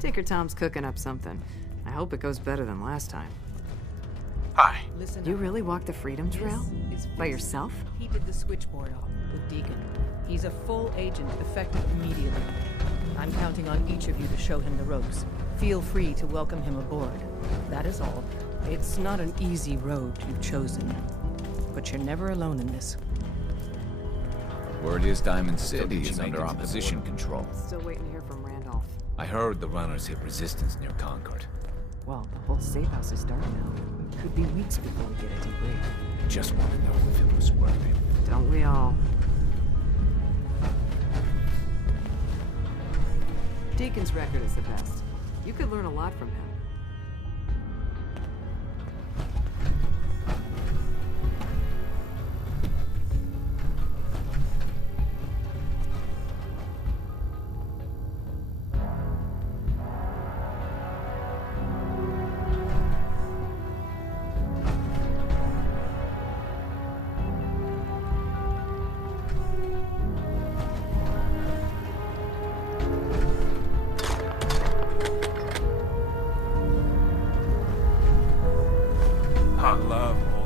Tinker Tom's cooking up something. I hope it goes better than last time. Hi. You really walked the Freedom Trail? By yourself? He did the switchboard off with Deacon. He's a full agent, effective immediately. I'm counting on each of you to show him the ropes. Feel free to welcome him aboard. That is all. It's not an easy road you've chosen, but you're never alone in this. Word is Diamond City is under opposition control. Still waiting to hear from Randolph. I heard the runners hit resistance near Concord. Well, the whole safe house is dark now. Could be weeks before we get a debrief. I just want to know if it was worth it. Don't we all? Deacon's record is the best. You could learn a lot from him.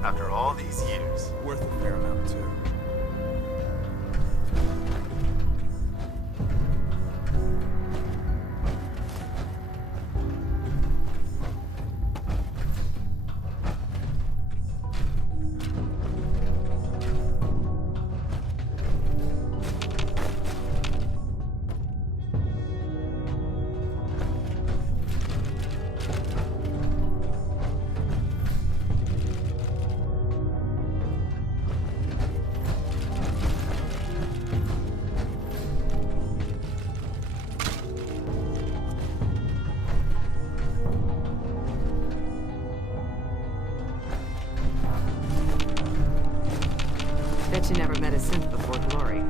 After all these years. Worth a fair amount, too. Bet you never met a synth before Glory.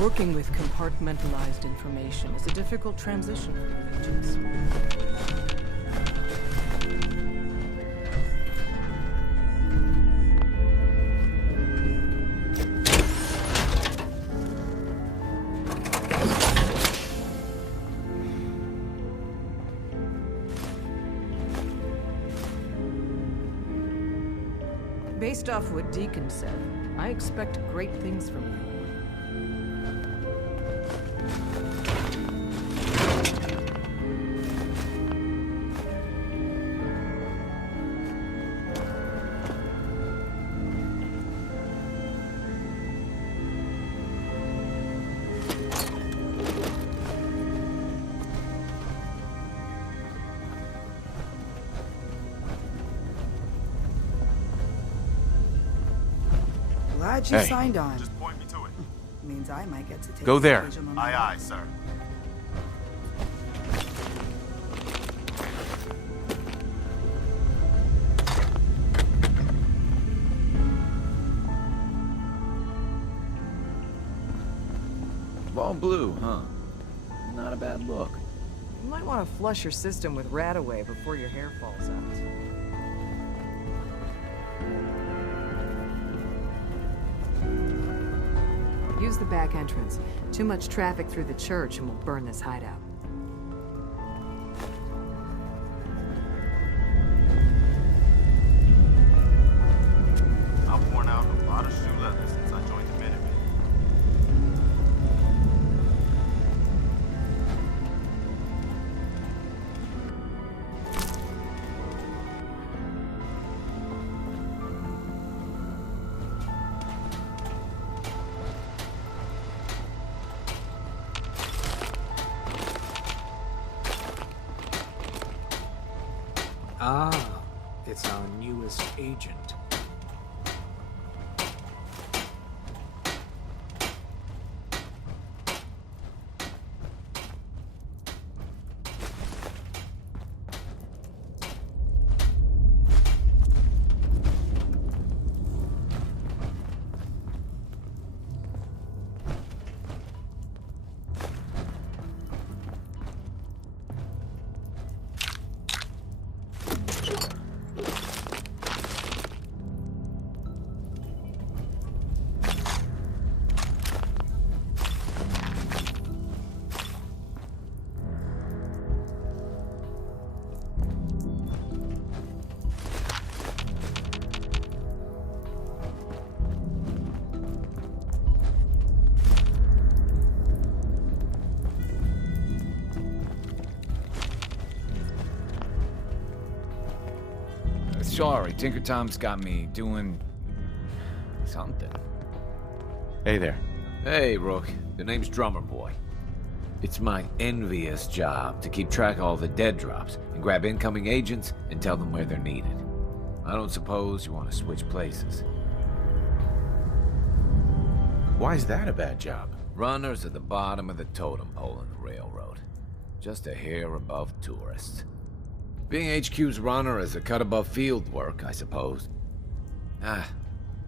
Working with compartmentalized information is a difficult transition for your agents. Based off what Deacon said, I expect great things from you. Glad you Hey. signed on. Just point me to it. Means I might get to take Go this there. occasion on Aye, my aye, own. sir. All blue, huh? Not a bad look. You might want to flush your system with Radaway before your hair falls out. Use the back entrance. Too much traffic through the church and we'll burn this hideout. I've worn out a lot of shoe leather since I joined the Minutemen. Ah, it's our newest agent. Sorry, Tinker Tom's got me doing... something. Hey there. Hey, Rook. The name's Drummer Boy. It's my envious job to keep track of all the dead drops and grab incoming agents and tell them where they're needed. I don't suppose you want to switch places. Why is that a bad job? Runners at the bottom of the totem pole in the railroad. Just a hair above tourists. Being HQ's runner is a cut above field work, I suppose.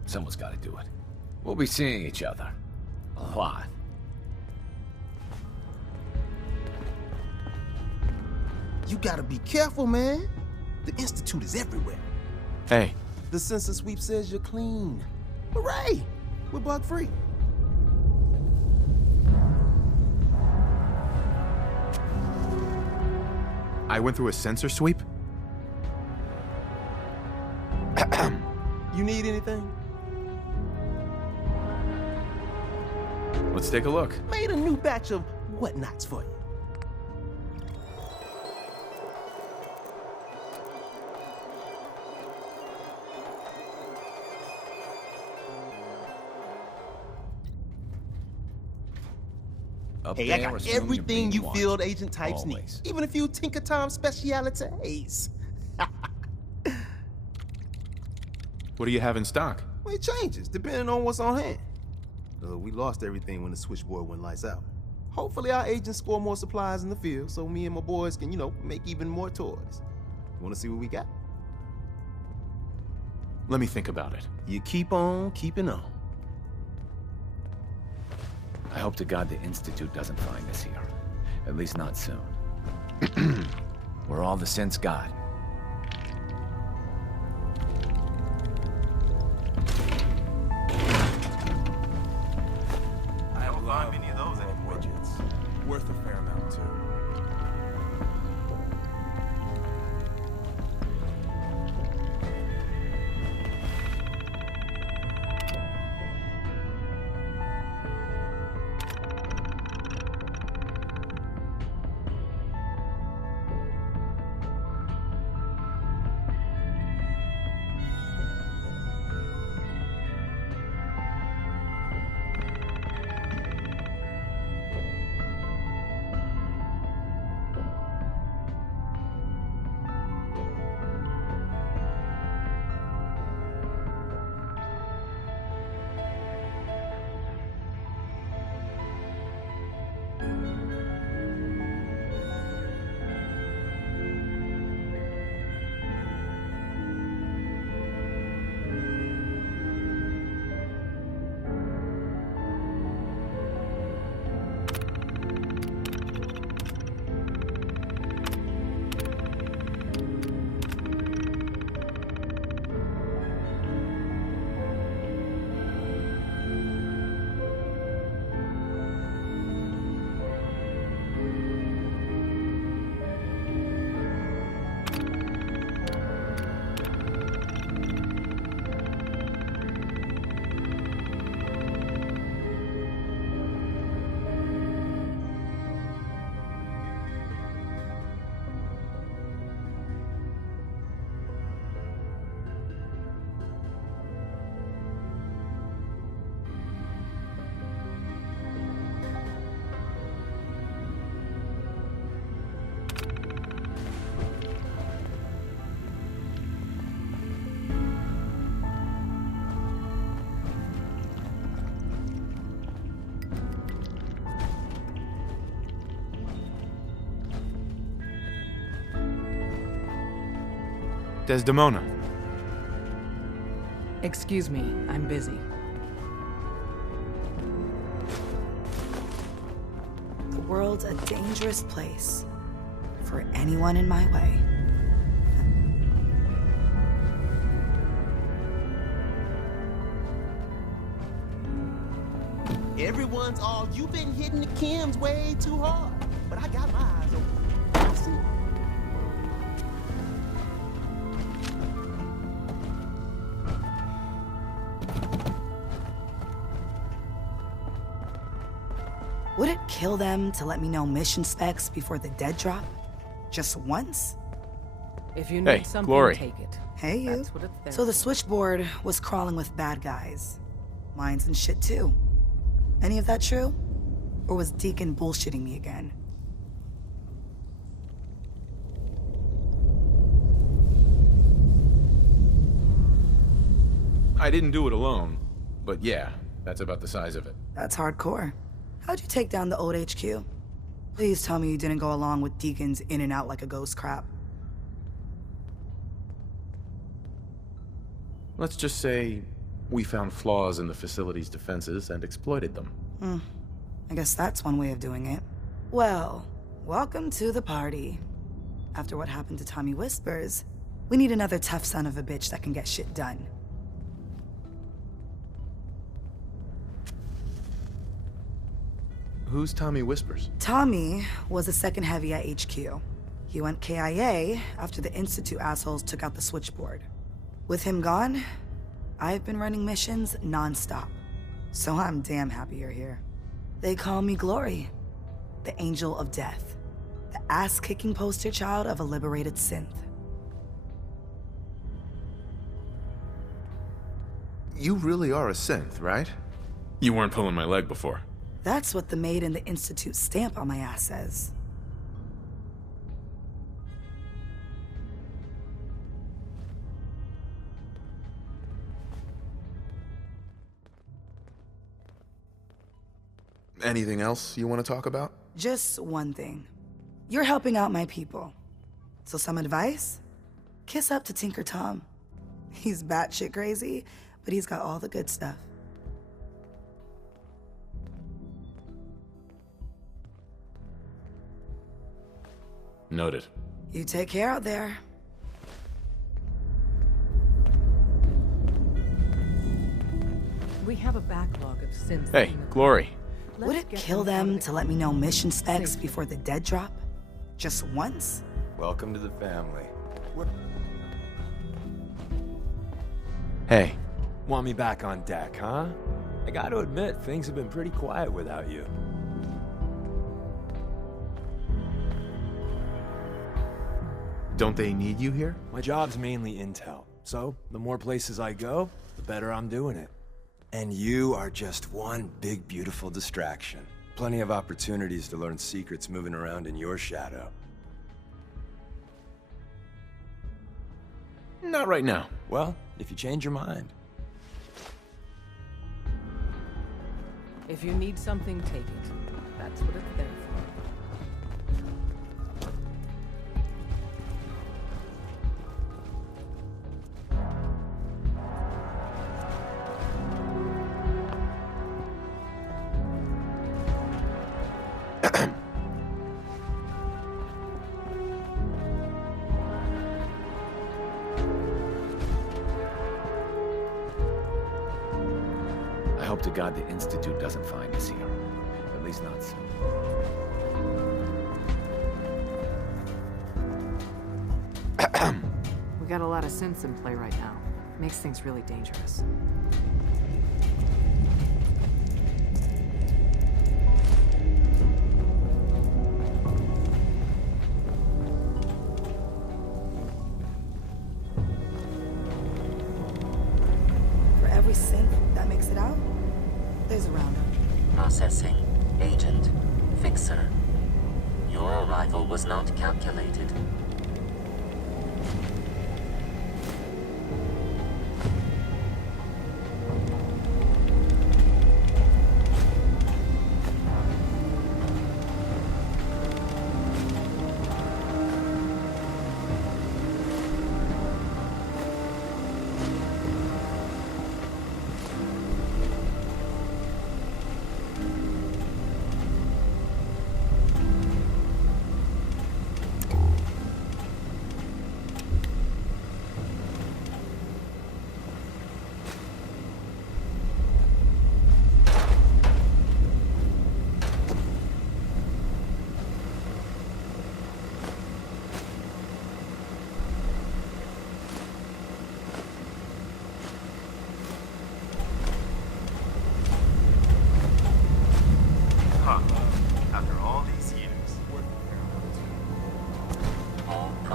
Someone's got to do it. We'll be seeing each other. A lot. You gotta be careful, man. The Institute is everywhere. Hey, The census sweep says you're clean. Hooray! We're bug free. I went through a sensor sweep? You need anything? Let's take a look. Made a new batch of whatnots for you. Up Hey, I there, got assume you're everything being you watched. field agent types Always. need. Even a few Tinker Tom specialities. What do you have in stock? Well, it changes depending on what's on hand. We lost everything when the switchboard went lights out. Hopefully our agents score more supplies in the field so me and my boys can, make even more toys. Wanna see what we got? Let me think about it. You keep on keeping on. I hope to God the Institute doesn't find us here. At least not soon. We're all the sense got. I don't find many of those anymore. Widgets. Worth a fair amount, too. Desdemona. Excuse me, I'm busy. The world's a dangerous place for anyone in my way. Everyone's all, you've been hitting the chems way too hard. But I got my eyes open. I'll see. Would it kill them to let me know mission specs before the dead drop? Just once? If you Hey, need something, Glory. take it. Hey, you. That's what it's there So the for. switchboard was crawling with bad guys. Mines and shit too. Any of that true? Or was Deacon bullshitting me again? I didn't do it alone, but yeah, that's about the size of it. That's hardcore. How'd you take down the old HQ? Please tell me you didn't go along with Deacon's in and out like a ghost crap. Let's just say we found flaws in the facility's defenses and exploited them. I guess that's one way of doing it. Well, welcome to the party. After what happened to Tommy Whispers, we need another tough son of a bitch that can get shit done. Who's Tommy Whispers? Tommy was the second heavy at HQ. He went KIA after the Institute assholes took out the switchboard. With him gone, I've been running missions non-stop. So I'm damn happy you're here. They call me Glory, the Angel of Death, the ass-kicking poster child of a liberated synth. You really are a synth, right? You weren't pulling my leg before. That's what the maid in the Institute stamp on my ass says. Anything else you want to talk about? Just one thing. You're helping out my people. So some advice? Kiss up to Tinker Tom. He's batshit crazy, but he's got all the good stuff. Noted. You take care out there. We have a backlog of synths. Hey, in the- Glory. Let's Would it get kill them out of them the to let me know mission specs Safe. before the dead drop? Just once? Welcome to the family. Hey. Want me back on deck, huh? I gotta admit, things have been pretty quiet without you. Don't they need you here? My job's mainly intel, so the more places I go, the better I'm doing it. And you are just one big, beautiful distraction. Plenty of opportunities to learn secrets moving around in your shadow. Not right now. Well, if you change your mind. If you need something, take it. That's what it's there for. I hope to God the Institute doesn't find us here. At least not soon. We got a lot of synths in play right now. Makes things really dangerous. For every synth that makes it out, there's a roundup. Processing. Agent. Fixer. Your arrival was not calculated.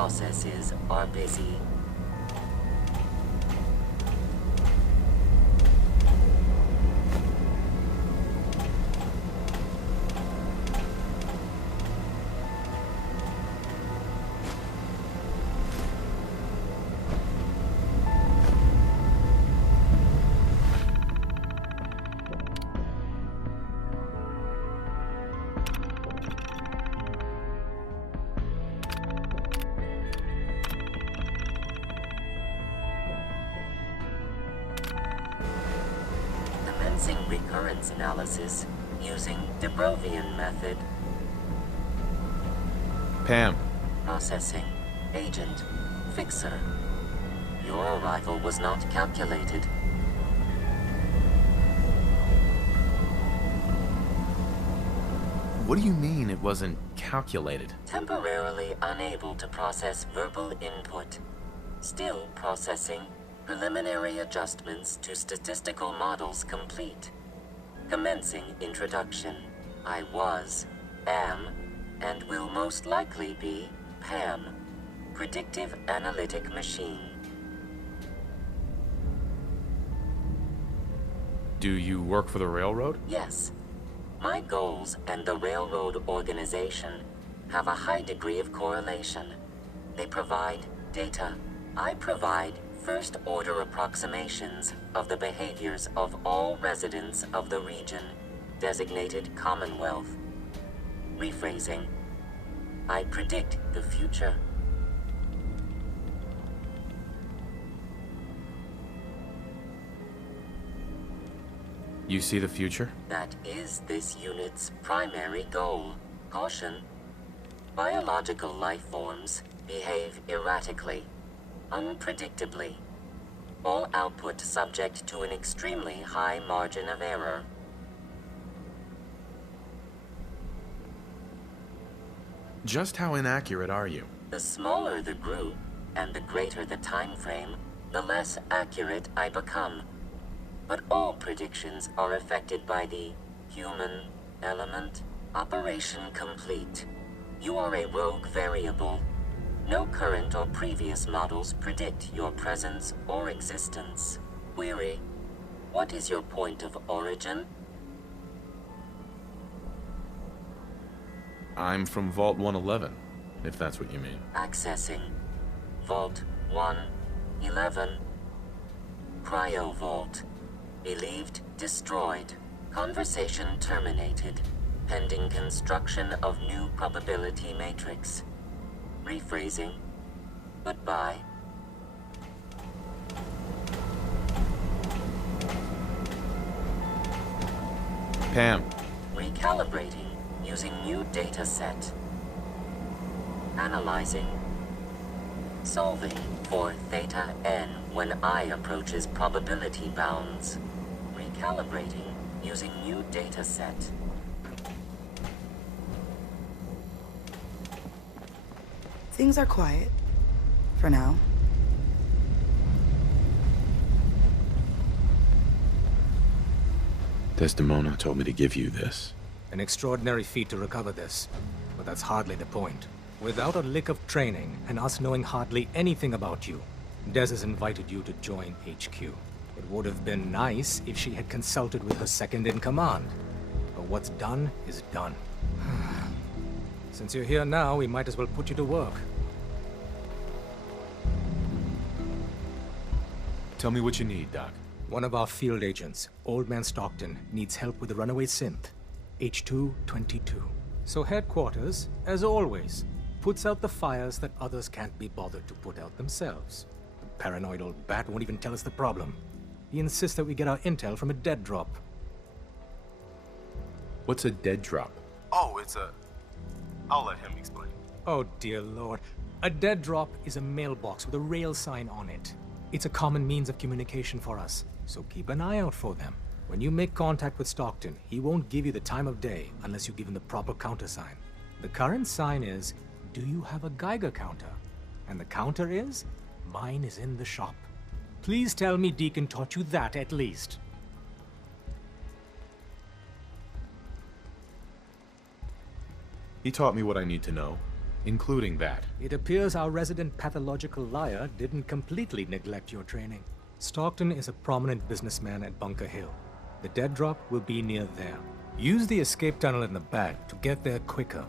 processes are busy. Recurrence analysis using de Brovian method. Pam. Processing. Agent. Fixer. Your arrival was not calculated. What do you mean it wasn't calculated? Temporarily unable to process verbal input. Still processing. Preliminary adjustments to statistical models complete. Commencing introduction. I was, am, and will most likely be Pam. Predictive analytic machine. Do you work for the railroad? Yes. My goals and the railroad organization have a high degree of correlation. They provide data. I provide first-order approximations of the behaviors of all residents of the region, designated Commonwealth. Rephrasing. I predict the future. You see the future? That is this unit's primary goal. Caution. Biological life forms behave erratically, unpredictably. All output subject to an extremely high margin of error. Just how inaccurate are you? The smaller the group, and the greater the time frame, the less accurate I become. But all predictions are affected by the human element. Operation complete. You are a rogue variable. No current or previous models predict your presence or existence. Query. What is your point of origin? I'm from Vault 111, if that's what you mean. Accessing. Vault 111. Cryo Vault. Believed destroyed. Conversation terminated. Pending construction of new probability matrix. Rephrasing. Goodbye. Pam. Recalibrating using new data set. Analyzing. Solving for theta n when I approaches probability bounds. Recalibrating using new data set. Things are quiet. For now. Desdemona told me to give you this. An extraordinary feat to recover this, but that's hardly the point. Without a lick of training, and us knowing hardly anything about you, Des has invited you to join HQ. It would have been nice if she had consulted with her second-in-command. But what's done is done. Since you're here now, we might as well put you to work. Tell me what you need, Doc. One of our field agents, Old Man Stockton, needs help with the runaway synth. H222. So headquarters, as always, puts out the fires that others can't be bothered to put out themselves. The paranoid old bat won't even tell us the problem. He insists that we get our intel from a dead drop. What's a dead drop? Oh, I'll let him explain. Oh dear lord. A dead drop is a mailbox with a rail sign on it. It's a common means of communication for us, so keep an eye out for them. When you make contact with Stockton, he won't give you the time of day unless you give him the proper countersign. The current sign is, do you have a Geiger counter? And the counter is, mine is in the shop. Please tell me Deacon taught you that at least. He taught me what I need to know. including that. It appears our resident pathological liar didn't completely neglect your training. Stockton is a prominent businessman at Bunker Hill. The dead drop will be near there. Use the escape tunnel in the back to get there quicker.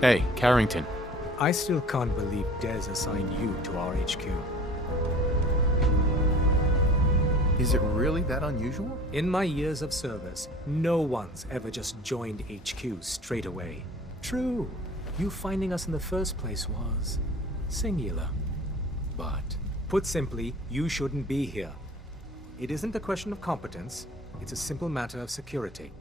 Hey, Carrington. I still can't believe Des assigned you to our HQ. Is it really that unusual? In my years of service, no one's ever just joined HQ straight away. True, you finding us in the first place was singular. But, put simply, you shouldn't be here. It isn't a question of competence, it's a simple matter of security.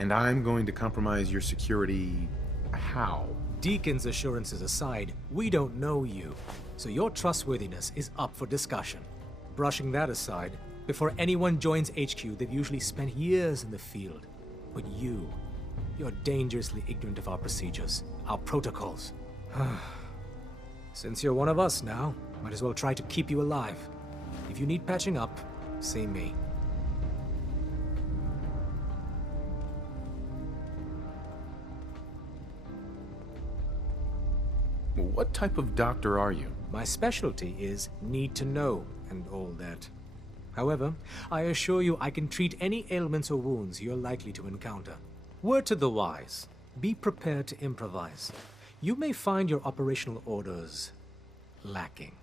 And I'm going to compromise your security... how? Deacon's assurances aside, we don't know you, so your trustworthiness is up for discussion. Brushing that aside, before anyone joins HQ, they've usually spent years in the field. But you're dangerously ignorant of our procedures, our protocols. Since you're one of us now, might as well try to keep you alive. If you need patching up, see me. What type of doctor are you? My specialty is need to know and all that. However, I assure you I can treat any ailments or wounds you're likely to encounter. Word to the wise, be prepared to improvise. You may find your operational orders lacking.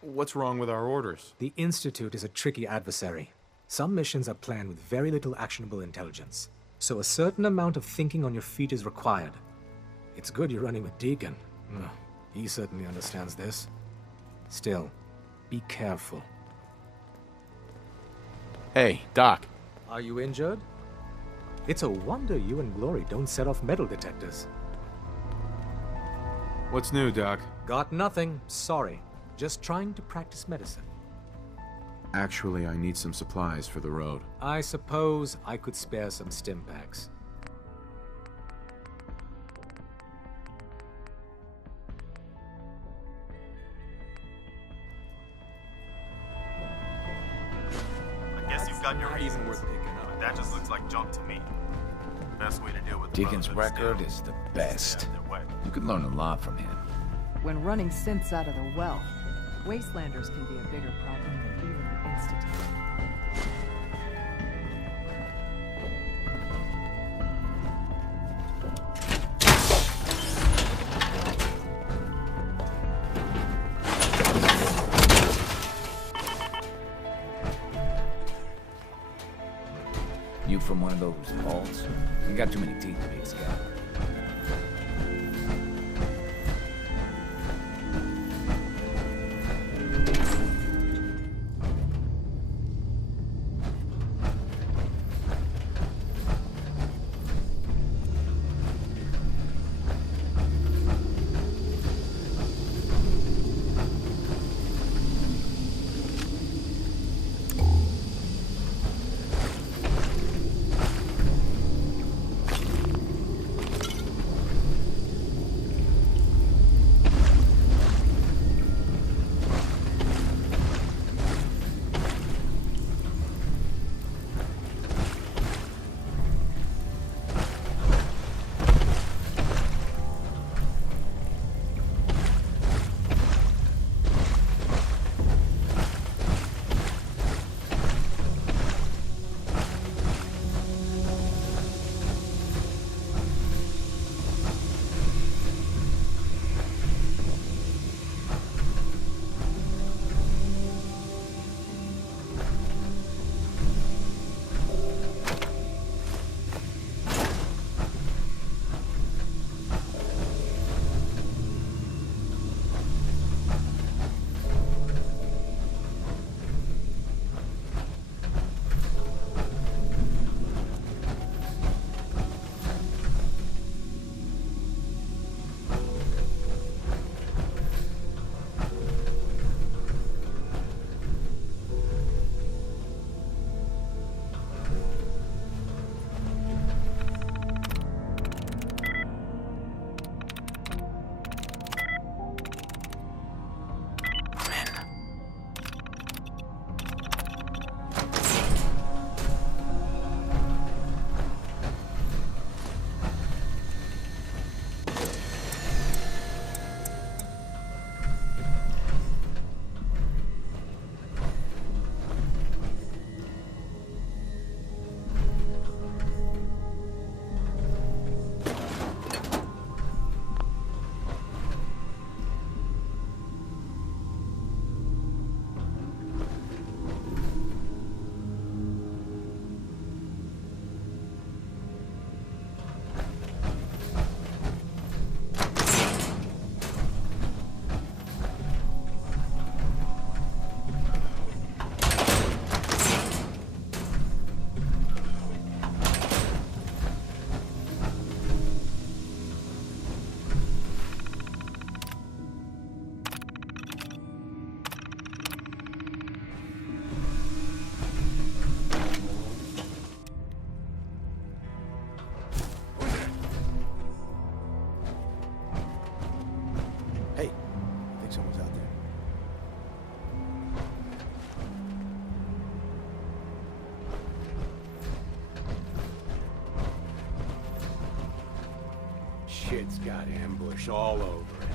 What's wrong with our orders? The Institute is a tricky adversary. Some missions are planned with very little actionable intelligence, so a certain amount of thinking on your feet is required. It's good you're running with Deacon. He certainly understands this. Still, be careful. Hey, Doc. Are you injured? It's a wonder you and Glory don't set off metal detectors. What's new, Doc? Got nothing, sorry. Just trying to practice medicine. Actually, I need some supplies for the road. I suppose I could spare some stim packs. I guess you've got your reasons, but that just looks like junk to me. Best way to deal with the Deacon's record is the best. You could learn a lot from him. When running synths out of the well, wastelanders can be a bigger problem than even the Institute. You from one of those vaults? You got too many teeth to be a scout. shit's got ambush all over it.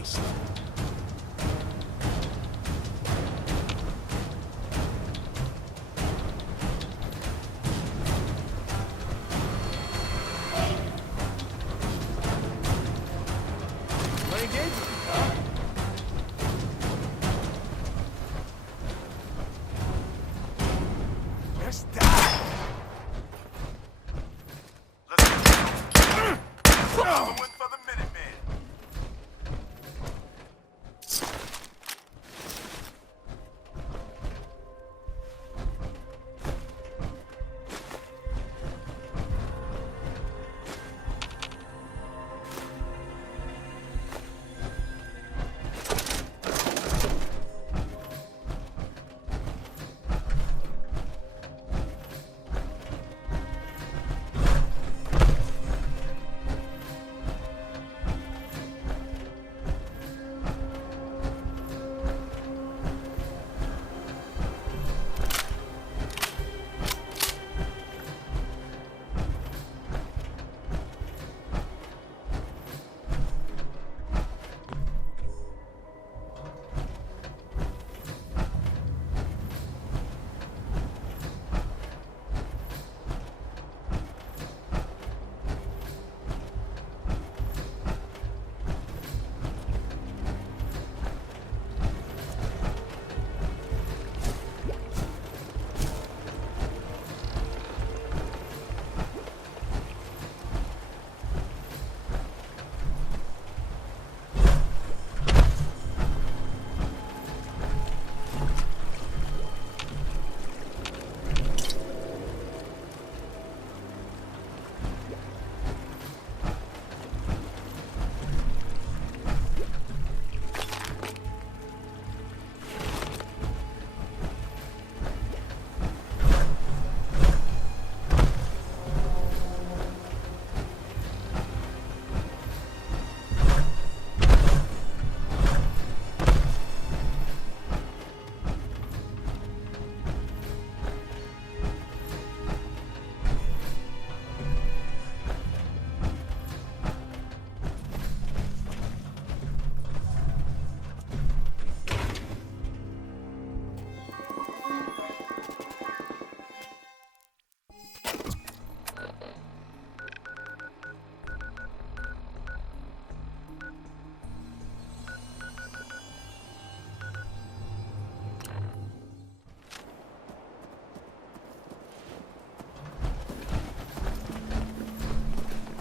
wasteland.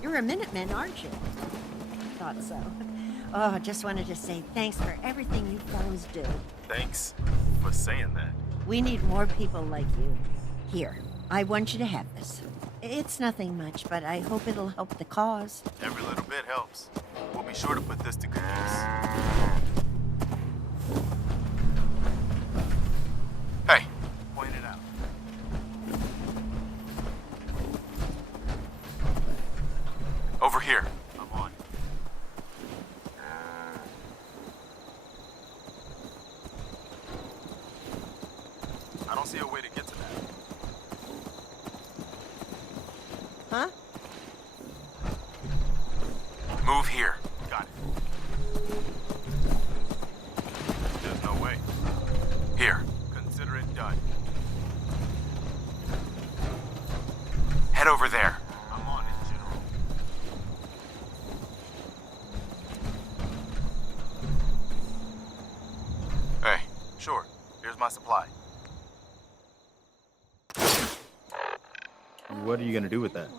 You're a Minutemen, aren't you? Thought so. Oh, just wanted to say thanks for everything you fellows do. Thanks for saying that. We need more people like you. Here, I want you to have this. It's nothing much, but I hope it'll help the cause. Every little bit helps. We'll be sure to put this to good use. Hey, point it out. Over here. I'm on. I don't see a way to get to that. Huh? Move here. Got it. There's no way. Here. Consider it done. Head over there. I'm on it, General. Hey, sure. Here's my supply. What are you gonna do with that?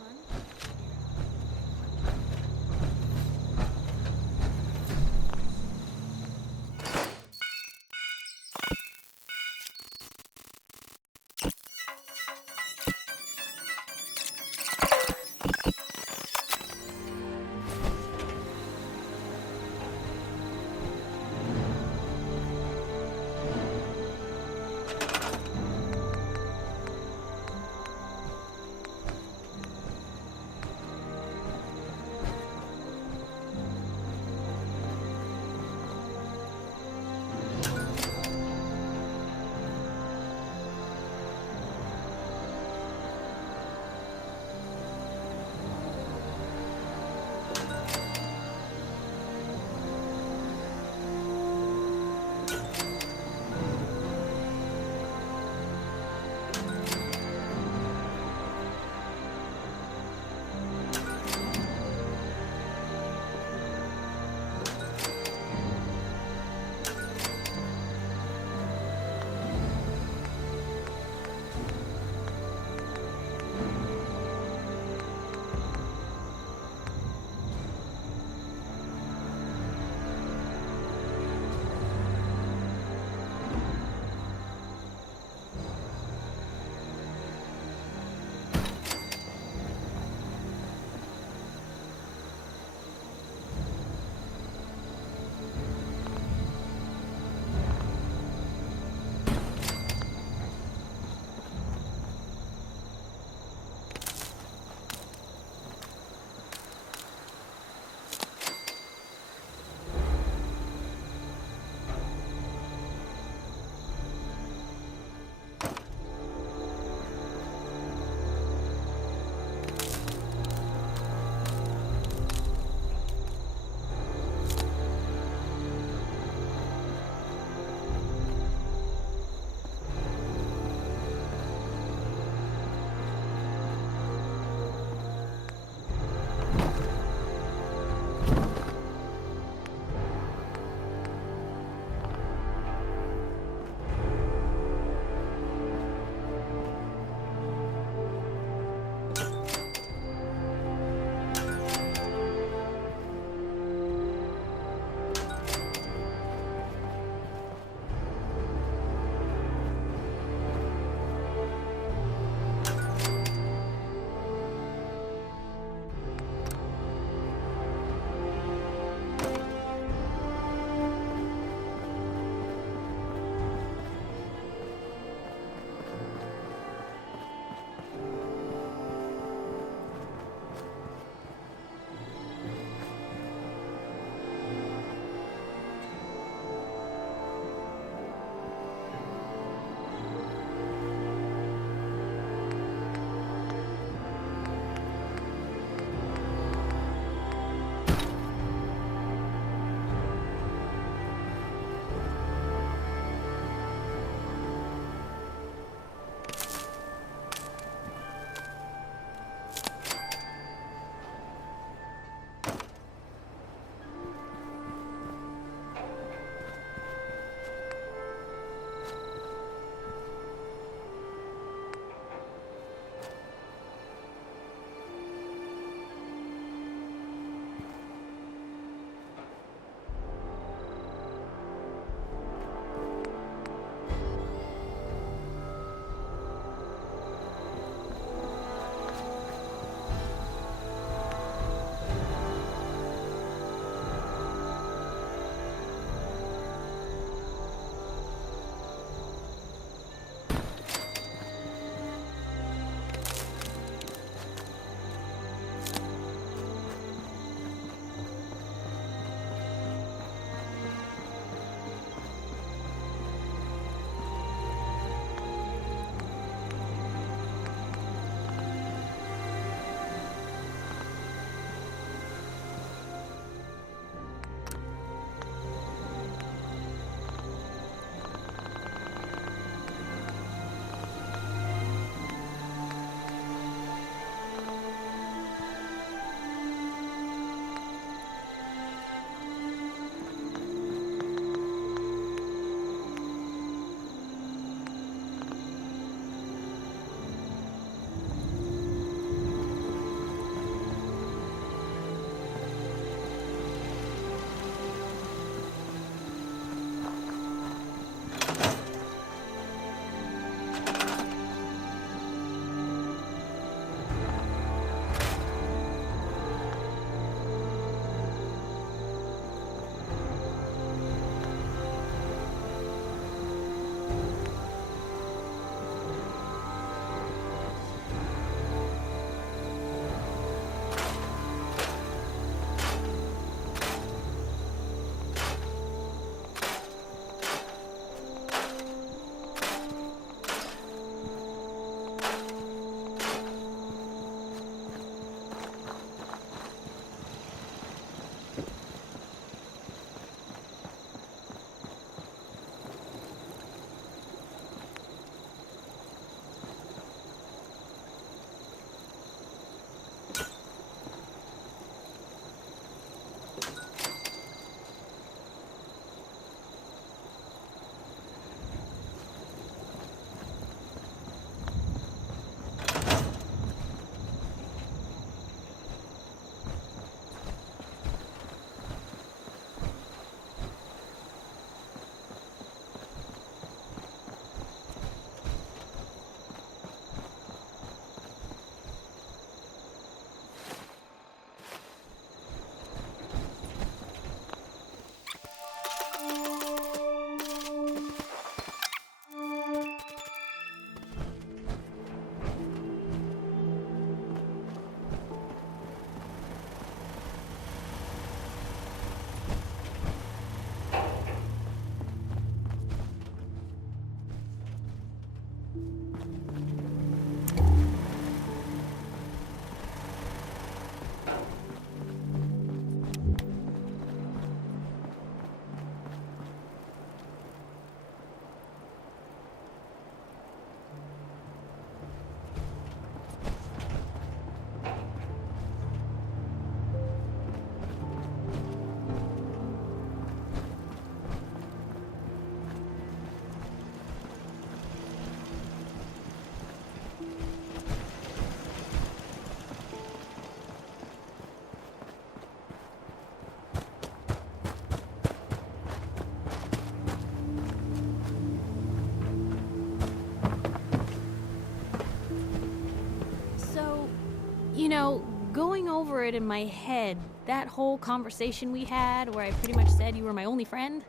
it in my head. That whole conversation we had where I pretty much said you were my only friend.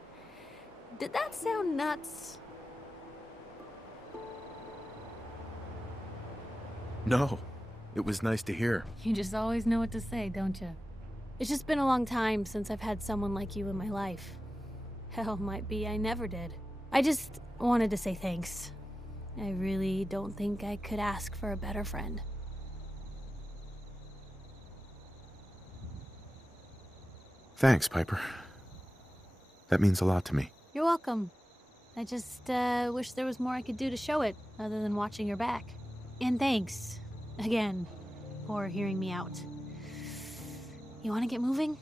Did that sound nuts? No. It was nice to hear. You just always know what to say, don't you? It's just been a long time since I've had someone like you in my life. Hell, might be I never did. I just wanted to say thanks. I really don't think I could ask for a better friend. Thanks, Piper. That means a lot to me. You're welcome. I just wish there was more I could do to show it, other than watching your back. And thanks, again, for hearing me out. You want to get moving?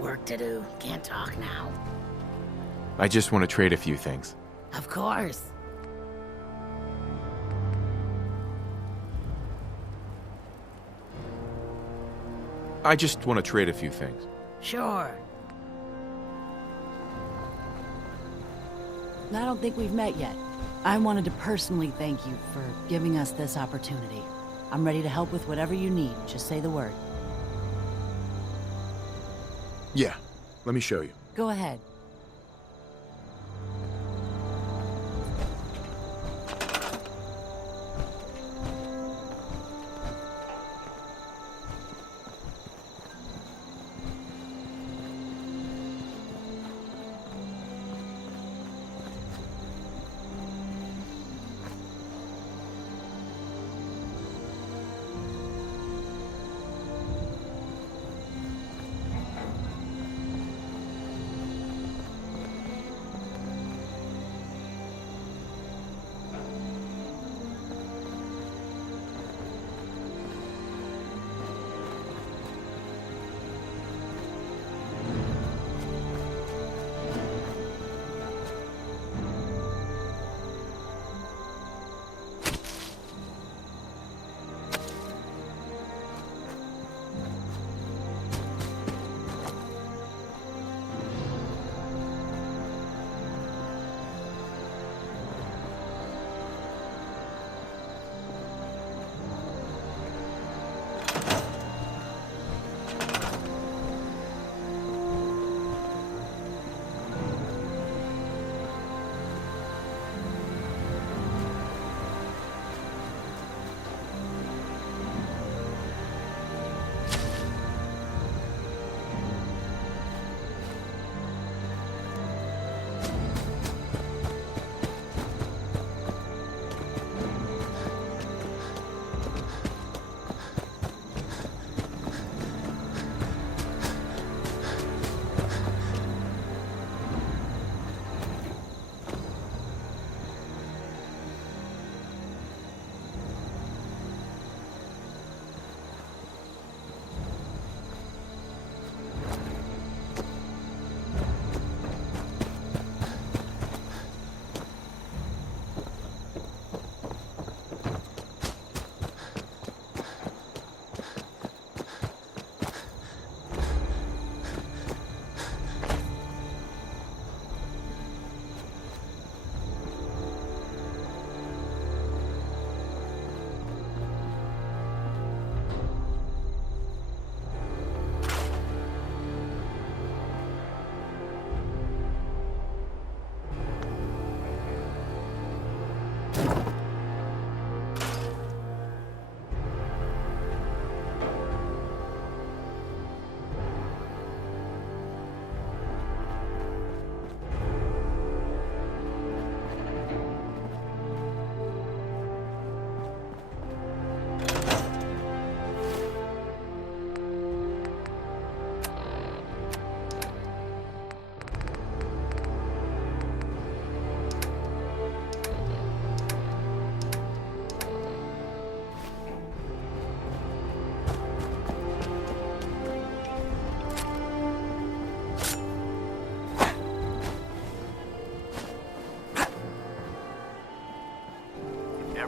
Work to do. Can't talk now. I just want to trade a few things. Of course. I just want to trade a few things. Sure. I don't think we've met yet. I wanted to personally thank you for giving us this opportunity. I'm ready to help with whatever you need. Just say the word. Yeah, let me show you. Go ahead.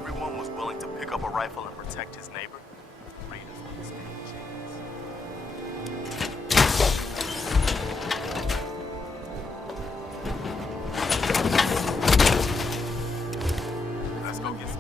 everyone was willing to pick up a rifle and protect his neighbor, raiders wouldn't stand a chance. Let's go get some.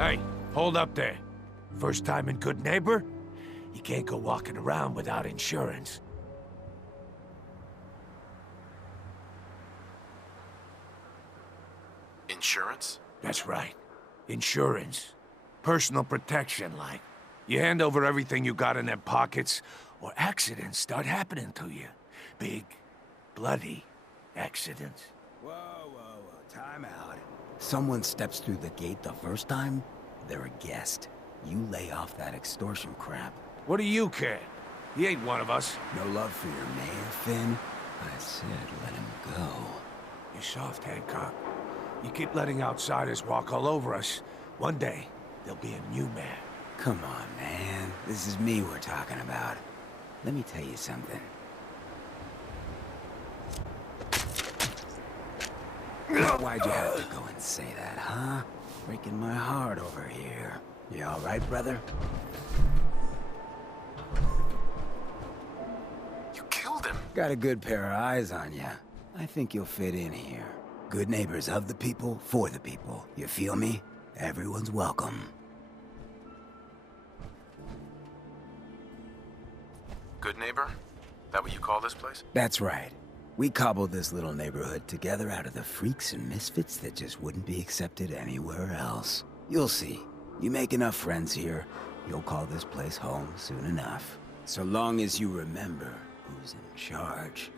Hey, hold up there. First time in Goodneighbor? You can't go walking around without insurance. Insurance? That's right. Insurance. Personal protection, like. You hand over everything you got in them pockets, or accidents start happening to you. Big, bloody accidents. Whoa, time out. Someone steps through the gate the first time, they're a guest. You lay off that extortion crap. What do you care? He ain't one of us. No love for your mayor, Finn? I said let him go. You're soft, Hancock. You keep letting outsiders walk all over us. One day, there'll be a new mayor. Come on, man. This is me we're talking about. Let me tell you something. Why'd you have to go and say that, huh? Breaking my heart over here. You all right, brother? You killed him. Got a good pair of eyes on ya. I think you'll fit in here. Good neighbors of the people, for the people. You feel me? Everyone's welcome. Goodneighbor? That what you call this place? That's right. We cobbled this little neighborhood together out of the freaks and misfits that just wouldn't be accepted anywhere else. You'll see. You make enough friends here, you'll call this place home soon enough. So long as you remember who's in charge.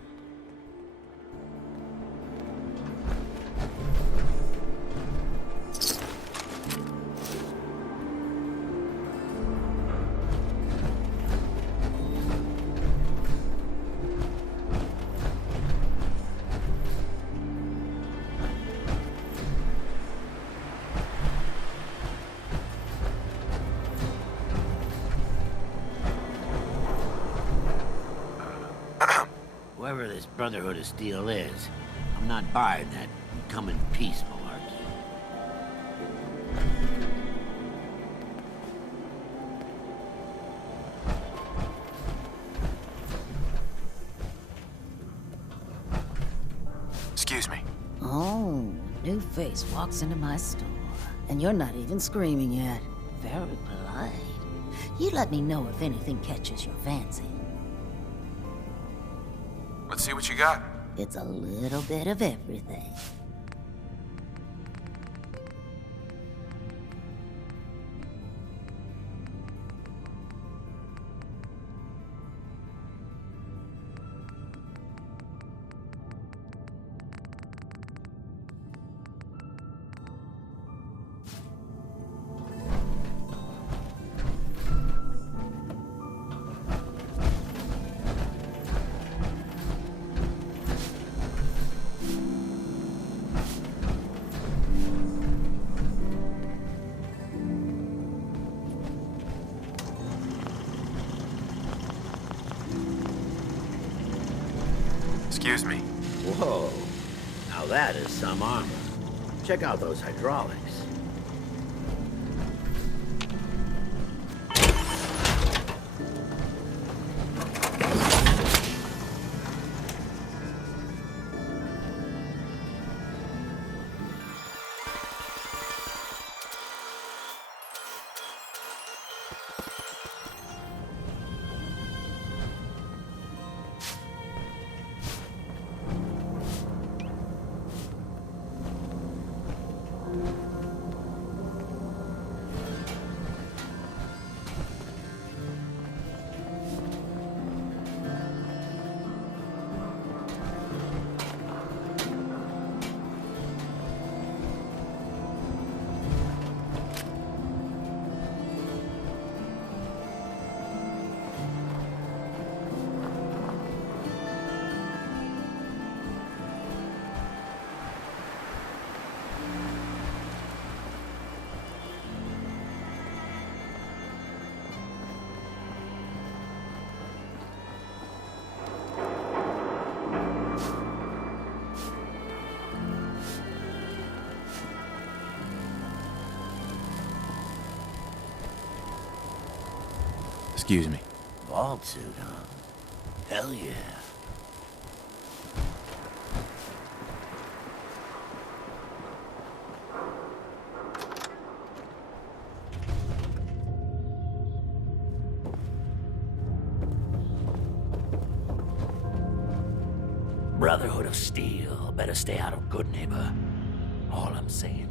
Whoever this Brotherhood of Steel is, I'm not buying that come in peace malarkey. Excuse me. Oh, new face walks into my store, and you're not even screaming yet. Very polite. You let me know if anything catches your fancy. Let's see what you got. It's a little bit of everything. Excuse me. Whoa. Now that is some armor. Check out those hydraulics. Excuse me. Vault suit, huh? Hell yeah. Brotherhood of Steel better stay out of Goodneighbor. All I'm saying.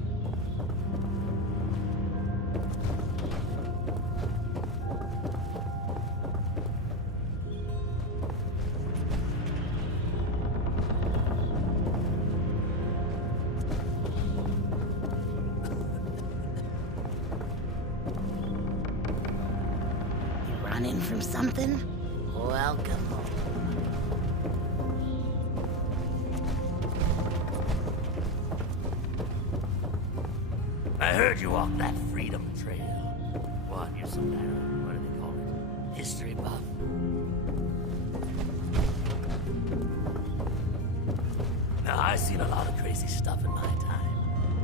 You running from something? Welcome home. I heard you walked that freedom trail. What, you're some kind of, what do they call it? History buff? Now, I've seen a lot of crazy stuff in my time,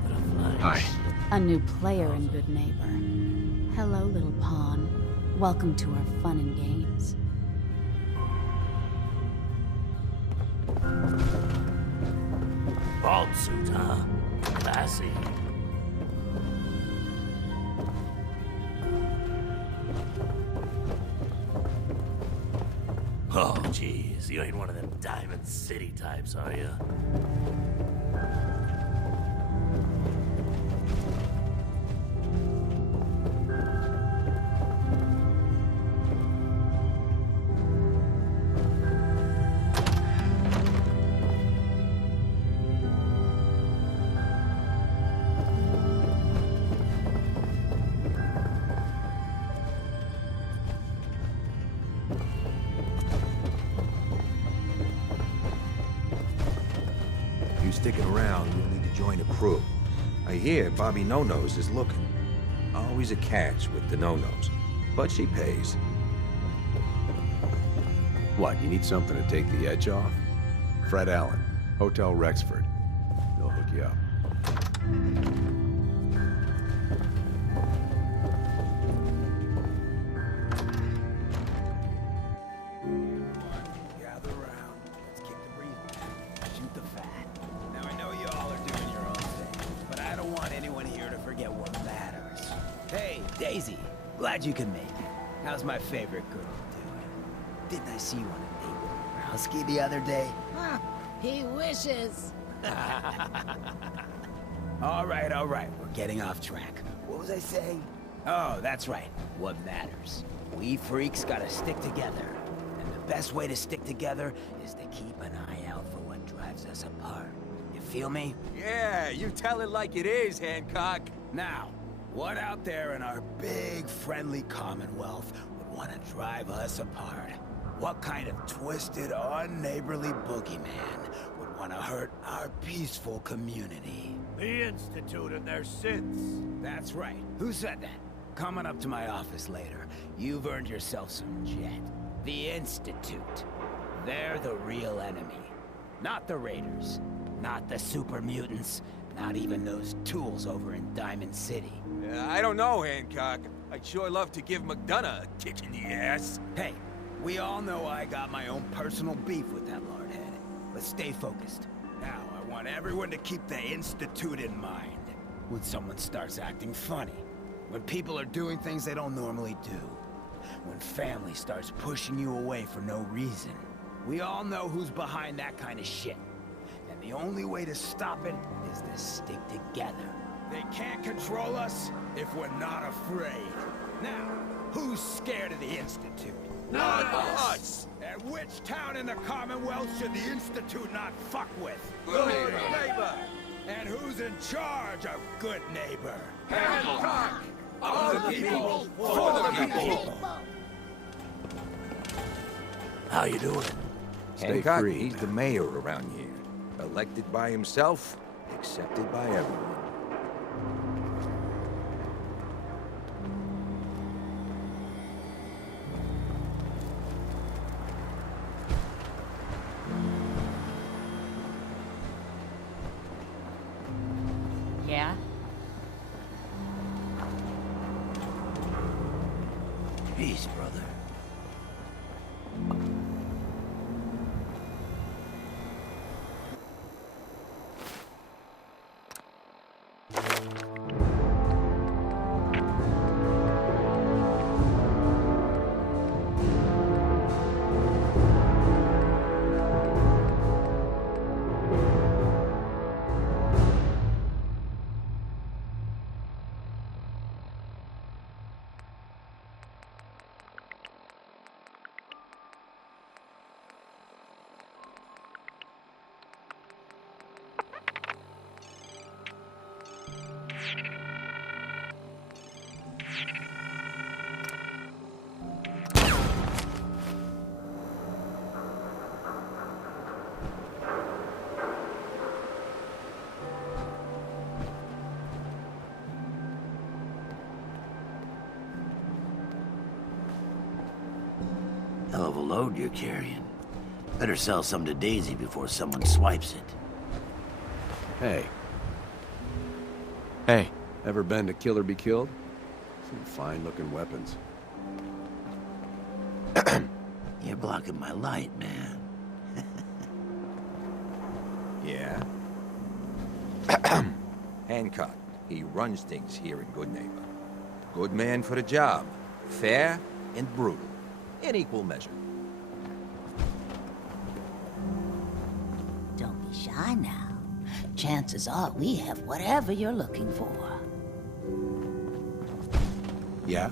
but I'm like... Hi. A new player in Goodneighbor. Hello, little pawn. Welcome to our fun and games. Bald suit, huh? Classy. Oh, jeez, you ain't one of them Diamond City types, are you? You sticking around, you'll need to join a crew. I hear Bobby No-Nose is looking. Always a catch with the No-Nose, but she pays. What, you need something to take the edge off? Fred Allen, Hotel Rexford. They'll hook you up. Gather around. Let's kick the breeze. Shoot the fat. Now I know you all are doing your own thing, but I don't want anyone here to forget what matters. Hey, Daisy. Glad you could make it. How's my favorite girl doing? Didn't I see you on a date with Browski the other day? He wishes. All right, we're getting off track. What was I saying? Oh, that's right. What matters. We freaks gotta stick together. And the best way to stick together is to keep an eye out for what drives us apart. You feel me? Yeah, you tell it like it is, Hancock. Now, what out there in our big, friendly Commonwealth would want to drive us apart? What kind of twisted, unneighborly boogeyman would want to hurt our peaceful community? The Institute and their sins. That's right. Who said that? Coming up to my office later, you've earned yourself some jet. The Institute. They're the real enemy. Not the Raiders. Not the super mutants. Not even those tools over in Diamond City. I don't know, Hancock. I'd sure love to give McDonough a kick in the ass. Hey, we all know I got my own personal beef with that lordhead. But stay focused. Now, I want everyone to keep the Institute in mind. When someone starts acting funny. When people are doing things they don't normally do. When family starts pushing you away for no reason. We all know who's behind that kind of shit. And the only way to stop it is to stick together. They can't control us if we're not afraid. Now, who's scared of the Institute? Not us! And which town in the Commonwealth should the Institute not fuck with? Goodneighbor! And who's in charge of Goodneighbor? Hancock! Of the people, for the people! How you doing? Hancock, he's the mayor around here. Elected by himself, accepted by everyone. Yeah? Peace, brother. Hell of a load you're carrying. Better sell some to Daisy before someone swipes it. Hey. Hey. Ever been to Kill or Be Killed? Some fine-looking weapons. You're blocking my light, man. Yeah? Hancock. He runs things here in Goodneighbor. Good man for the job. Fair and brutal. In equal measure. Don't be shy now. Chances are we have whatever you're looking for. Yeah?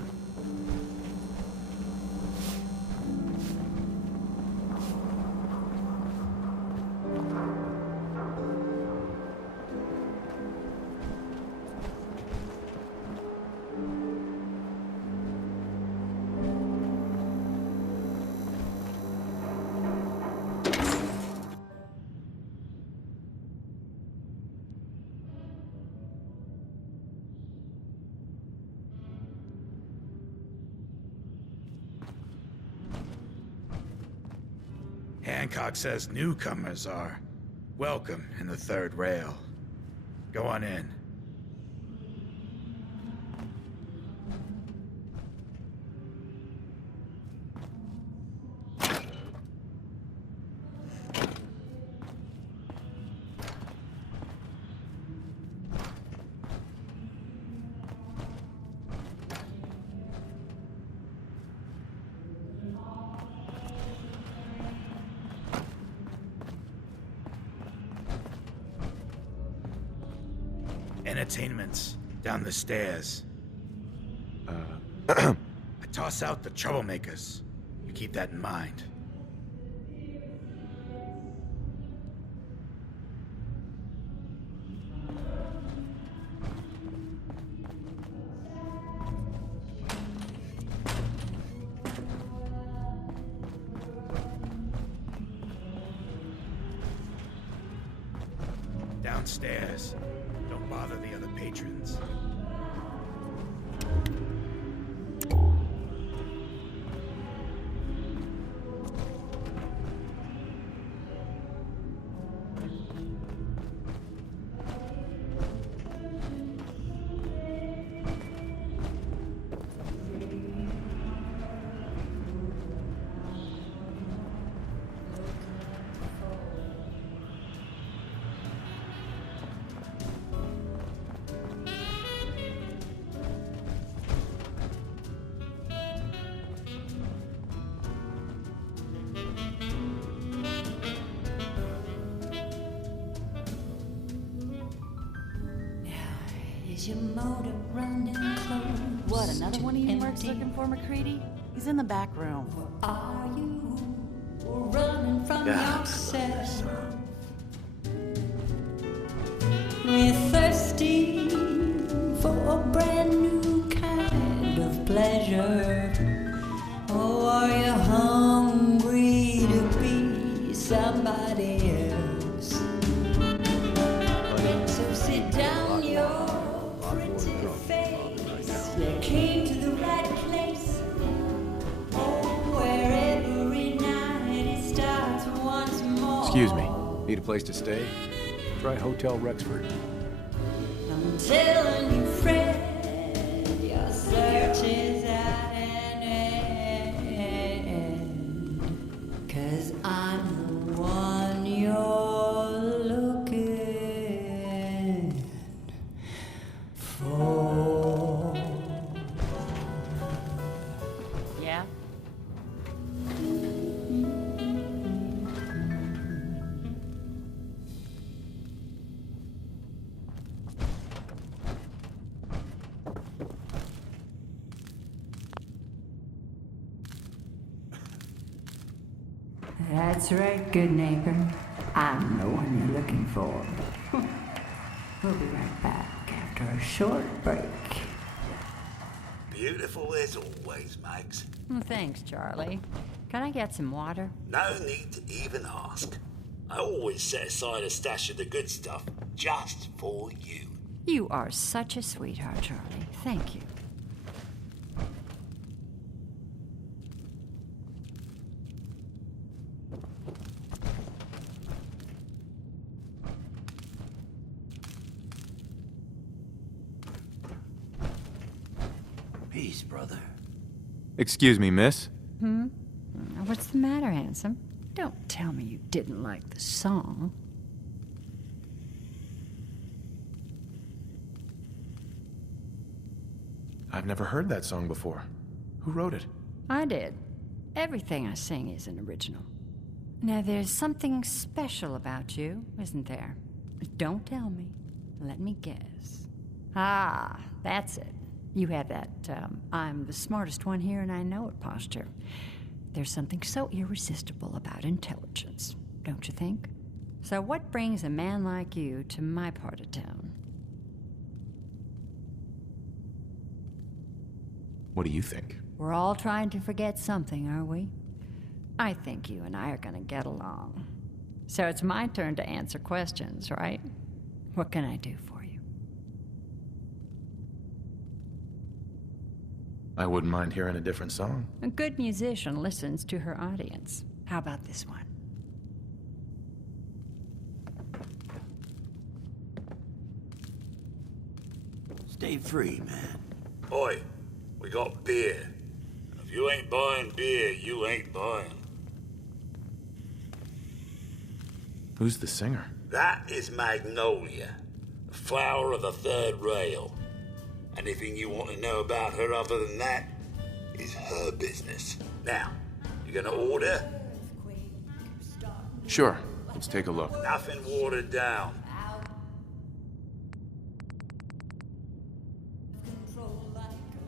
Hancock says newcomers are welcome in the third rail. Go on in. Entertainments down the stairs. I toss out the troublemakers. You keep that in mind. Downstairs. Don't bother the other patrons. Your motor running close. What, another one of you mercs looking for McCready? He's in the back room. Are you running from yourself? We're thirsty for a brand new kind of pleasure. Oh, are you hungry to be somebody else? So sit down, your pretty face. You came to the right place. Oh, where every night it starts once more. Excuse me. Need a place to stay? Try Hotel Rexford. I'm telling you, Fred, your search is at an end. 'Cause I'm the one you're looking for. Yeah? That's right, Goodneighbor. I'm the one you're looking for. We'll be right back after a short break. Beautiful as always, Mags. Thanks, Charlie. Can I get some water? No need to even ask. I always set aside a stash of the good stuff just for you. You are such a sweetheart, Charlie. Thank you. Peace, brother. Excuse me, miss? What's the matter, handsome? Don't tell me you didn't like the song. I've never heard that song before. Who wrote it? I did. Everything I sing is an original. Now, there's something special about you, isn't there? Don't tell me. Let me guess. Ah, that's it. You have that, I'm the smartest one here and I know it posture. There's something so irresistible about intelligence, don't you think? So what brings a man like you to my part of town? What do you think? We're all trying to forget something, are we? I think you and I are gonna get along. So it's my turn to answer questions, right? What can I do for you? I wouldn't mind hearing a different song. A good musician listens to her audience. How about this one? Stay free, man. Oi, we got beer. If you ain't buying beer, you ain't buying. Who's the singer? That is Magnolia, the flower of the third rail. Anything you want to know about her other than that is her business. Now, you gonna order? Sure, let's take a look. Nothing watered down.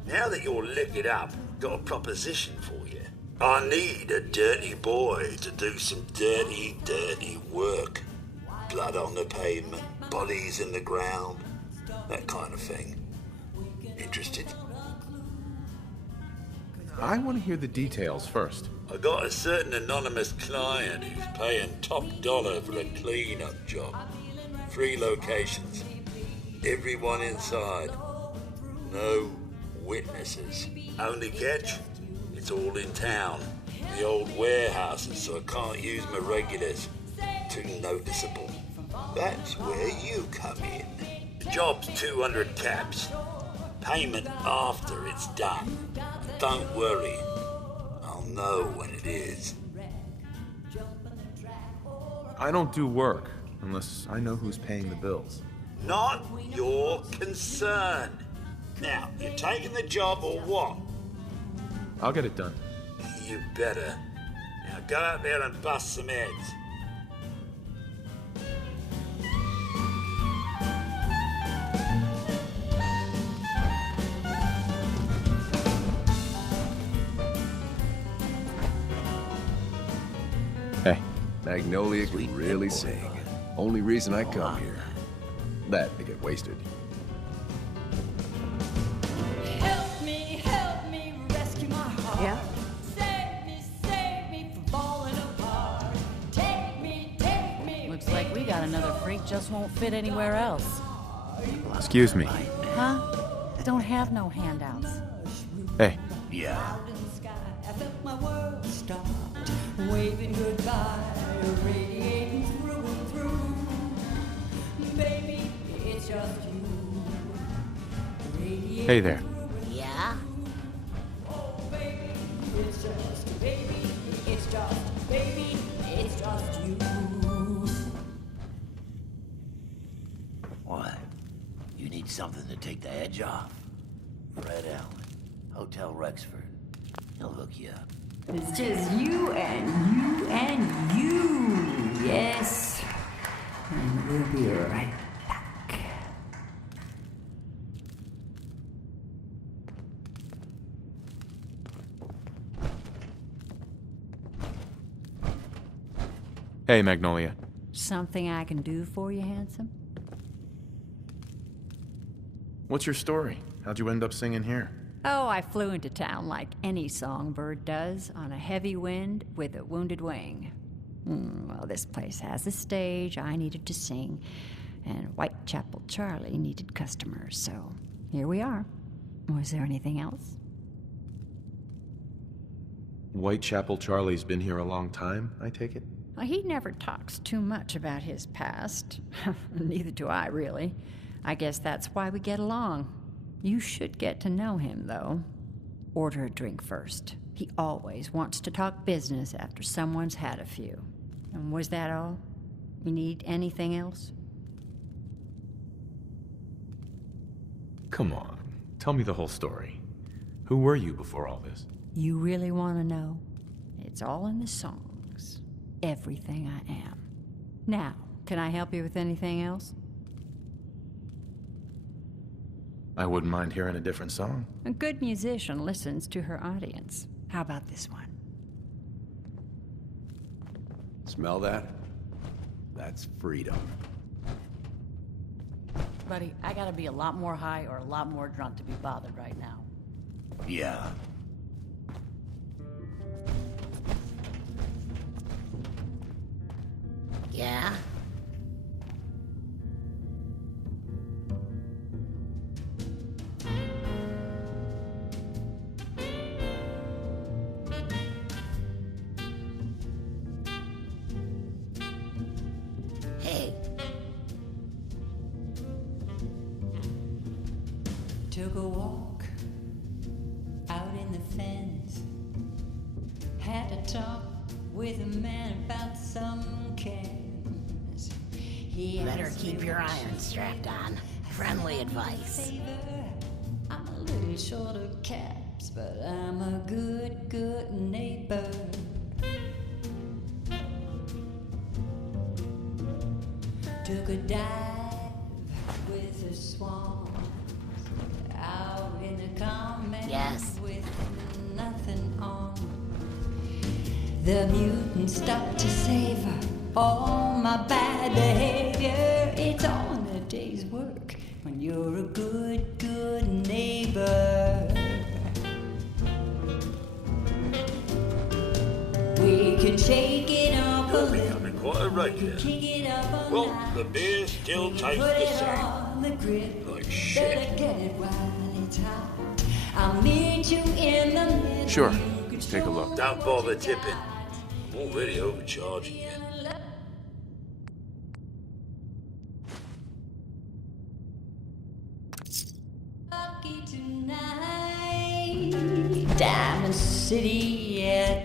Now that you're liquored up, got a proposition for you. I need a dirty boy to do some dirty, dirty work. Blood on the pavement, bodies in the ground, that kind of thing. Interested? I want to hear the details first. I got a certain anonymous client who's paying top dollar for a clean-up job. 3 locations. Everyone inside. No witnesses. Only catch? It's all in town. The old warehouses, so I can't use my regulars. Too noticeable. That's where you come in. The job's 200 caps. Payment after it's done. Don't worry. I'll know when it is. I don't do work unless I know who's paying the bills. Not your concern. Now, you taking the job or what? I'll get it done. You better. Now go out there and bust some heads. Hey. Magnolia can really sing. Only reason I come here. That to get wasted. Help me rescue my heart. Yeah? Save me from falling apart. Take me. Looks like we got another freak just won't fit anywhere else. Excuse me. Huh? Don't have no handouts. Hey. Yeah. I felt my world start waving goodbye, radiating through and through. Baby, it's just you. Hey there. Yeah? Oh, baby, it's just baby, it's just baby, it's just you. What? You need something to take the edge off? Fred Allen, Hotel Rexford. He'll hook you up. It's just you and you and you. Yes. And we'll be right back. Hey, Magnolia. Something I can do for you, handsome? What's your story? How'd you end up singing here? Oh, I flew into town like any songbird does, on a heavy wind with a wounded wing. Well, this place has a stage, I needed to sing, and Whitechapel Charlie needed customers, so here we are. Was there anything else? Whitechapel Charlie's been here a long time, I take it? Well, he never talks too much about his past. Neither do I, really. I guess that's why we get along. You should get to know him, though. Order a drink first. He always wants to talk business after someone's had a few. And was that all? You need anything else? Come on, tell me the whole story. Who were you before all this? You really want to know? It's all in the songs. Everything I am. Now, can I help you with anything else? I wouldn't mind hearing a different song. A good musician listens to her audience. How about this one? Smell that? That's freedom. Buddy, I gotta be a lot more high or a lot more drunk to be bothered right now. Yeah. Yeah? Hey. Took a walk out in the fens. Had a talk with a man about some cans. He Better keep your iron strapped on. Friendly advice. I'm a little short of caps, but I'm a good neighbor. Took a dive with a swan out in the comments. Yes. With nothing on. The mutant stopped to savor all my bad behavior. It's all in a day's work when you're a good neighbor. We can shake it up a little. Becoming quite a regular. Kick it up a Well, notch. the beer still tastes Put the it same. on the grid. Like Better shit. get it while it's hot. I'll meet you in the middle. Sure, let's take a look. Don't bother tipping. I'm already overcharging you. Lucky tonight, Diamond City, yeah.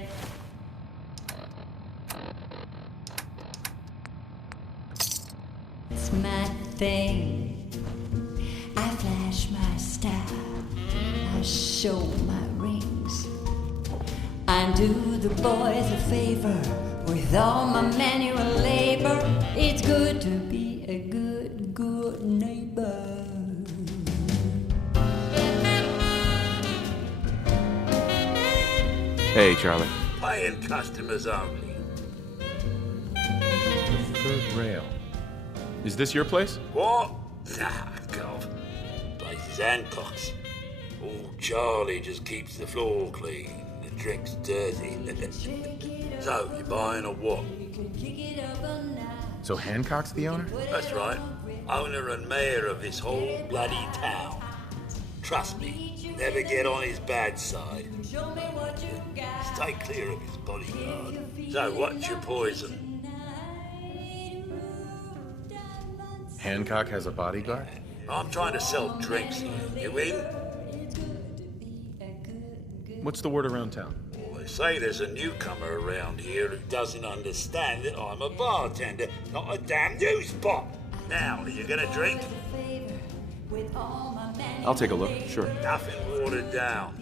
It's my thing. I flash my style. I show my rings. I do the boys a favor with all my manual labor. It's good to be a good neighbor. Hey, Charlie. Paying customers only. The third rail. Is this your place? What? Nah, God. Place is Hancock's. Old Charlie just keeps the floor clean. The drink's dirty. So, you buying or what? So Hancock's the owner? That's right. Owner and mayor of this whole bloody town. Trust me, never get on his bad side. Stay clear of his bodyguard. So, what's your poison? Hancock has a bodyguard? I'm trying to sell drinks here. You in? What's the word around town? Well, they say there's a newcomer around here who doesn't understand that I'm a bartender, not a damn news spot. Now, are you gonna drink? I'll take a look, sure. Nothing watered down.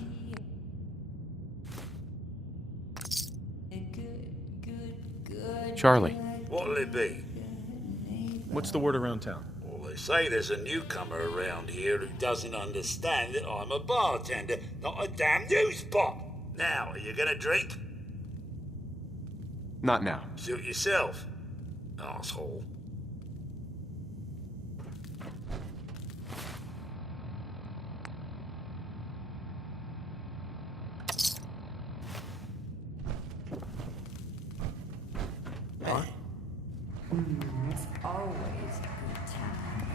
Charlie, What'll it be? what's the word around town? Well, they say there's a newcomer around here who doesn't understand that I'm a bartender, not a damn news spot. Now, are you gonna drink? Not now. Suit yourself, asshole. What? It's always a good time.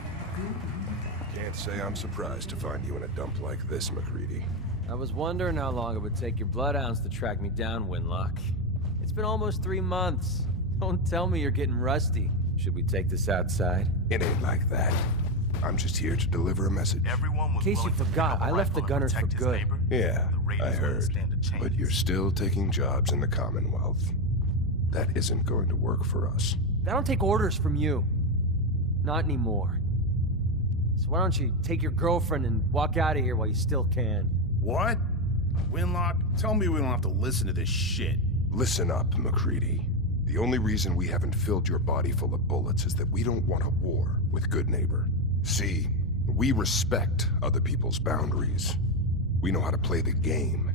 Can't say I'm surprised to find you in a dump like this, McCready. I was wondering how long it would take your bloodhounds to track me down, Winlock. It's been almost 3 months. Don't tell me you're getting rusty. Should we take this outside? It ain't like that. I'm just here to deliver a message. In case you forgot, I left the Gunners for good. Yeah, I heard. But you're still taking jobs in the Commonwealth. That isn't going to work for us. I don't take orders from you. Not anymore. So why don't you take your girlfriend and walk out of here while you still can? What? Winlock, tell me we don't have to listen to this shit. Listen up, MacReady. The only reason we haven't filled your body full of bullets is that we don't want a war with Goodneighbor. See, we respect other people's boundaries. We know how to play the game.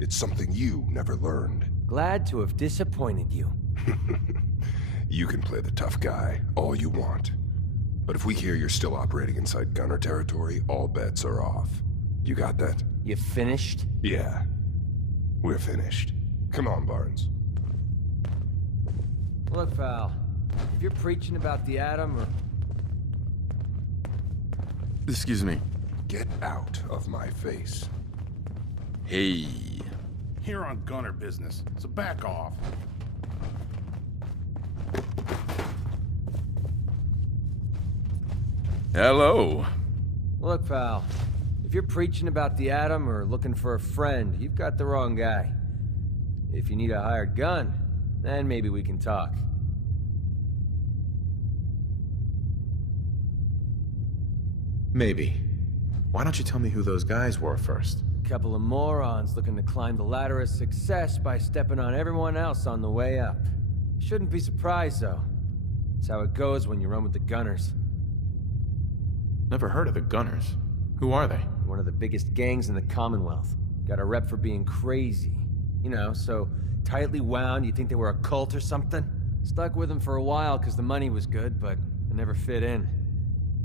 It's something you never learned. Glad to have disappointed you. You can play the tough guy all you want. But if we hear you're still operating inside Gunner territory, all bets are off. You got that? You finished? Yeah. We're finished. Come on, Barnes. Look, pal. If you're preaching about the atom or... Excuse me. Get out of my face. Hey. Here on Gunner business, so back off. Hello. Look, pal. If you're preaching about the atom or looking for a friend, you've got the wrong guy. If you need a hired gun, then maybe we can talk. Maybe. Why don't you tell me who those guys were first? A couple of morons looking to climb the ladder of success by stepping on everyone else on the way up. Shouldn't be surprised, though. It's how it goes when you run with the Gunners. Never heard of the Gunners. Who are they? One of the biggest gangs in the Commonwealth. Got a rep for being crazy. You know, so tightly wound you'd think they were a cult or something. Stuck with them for a while because the money was good, but it never fit in.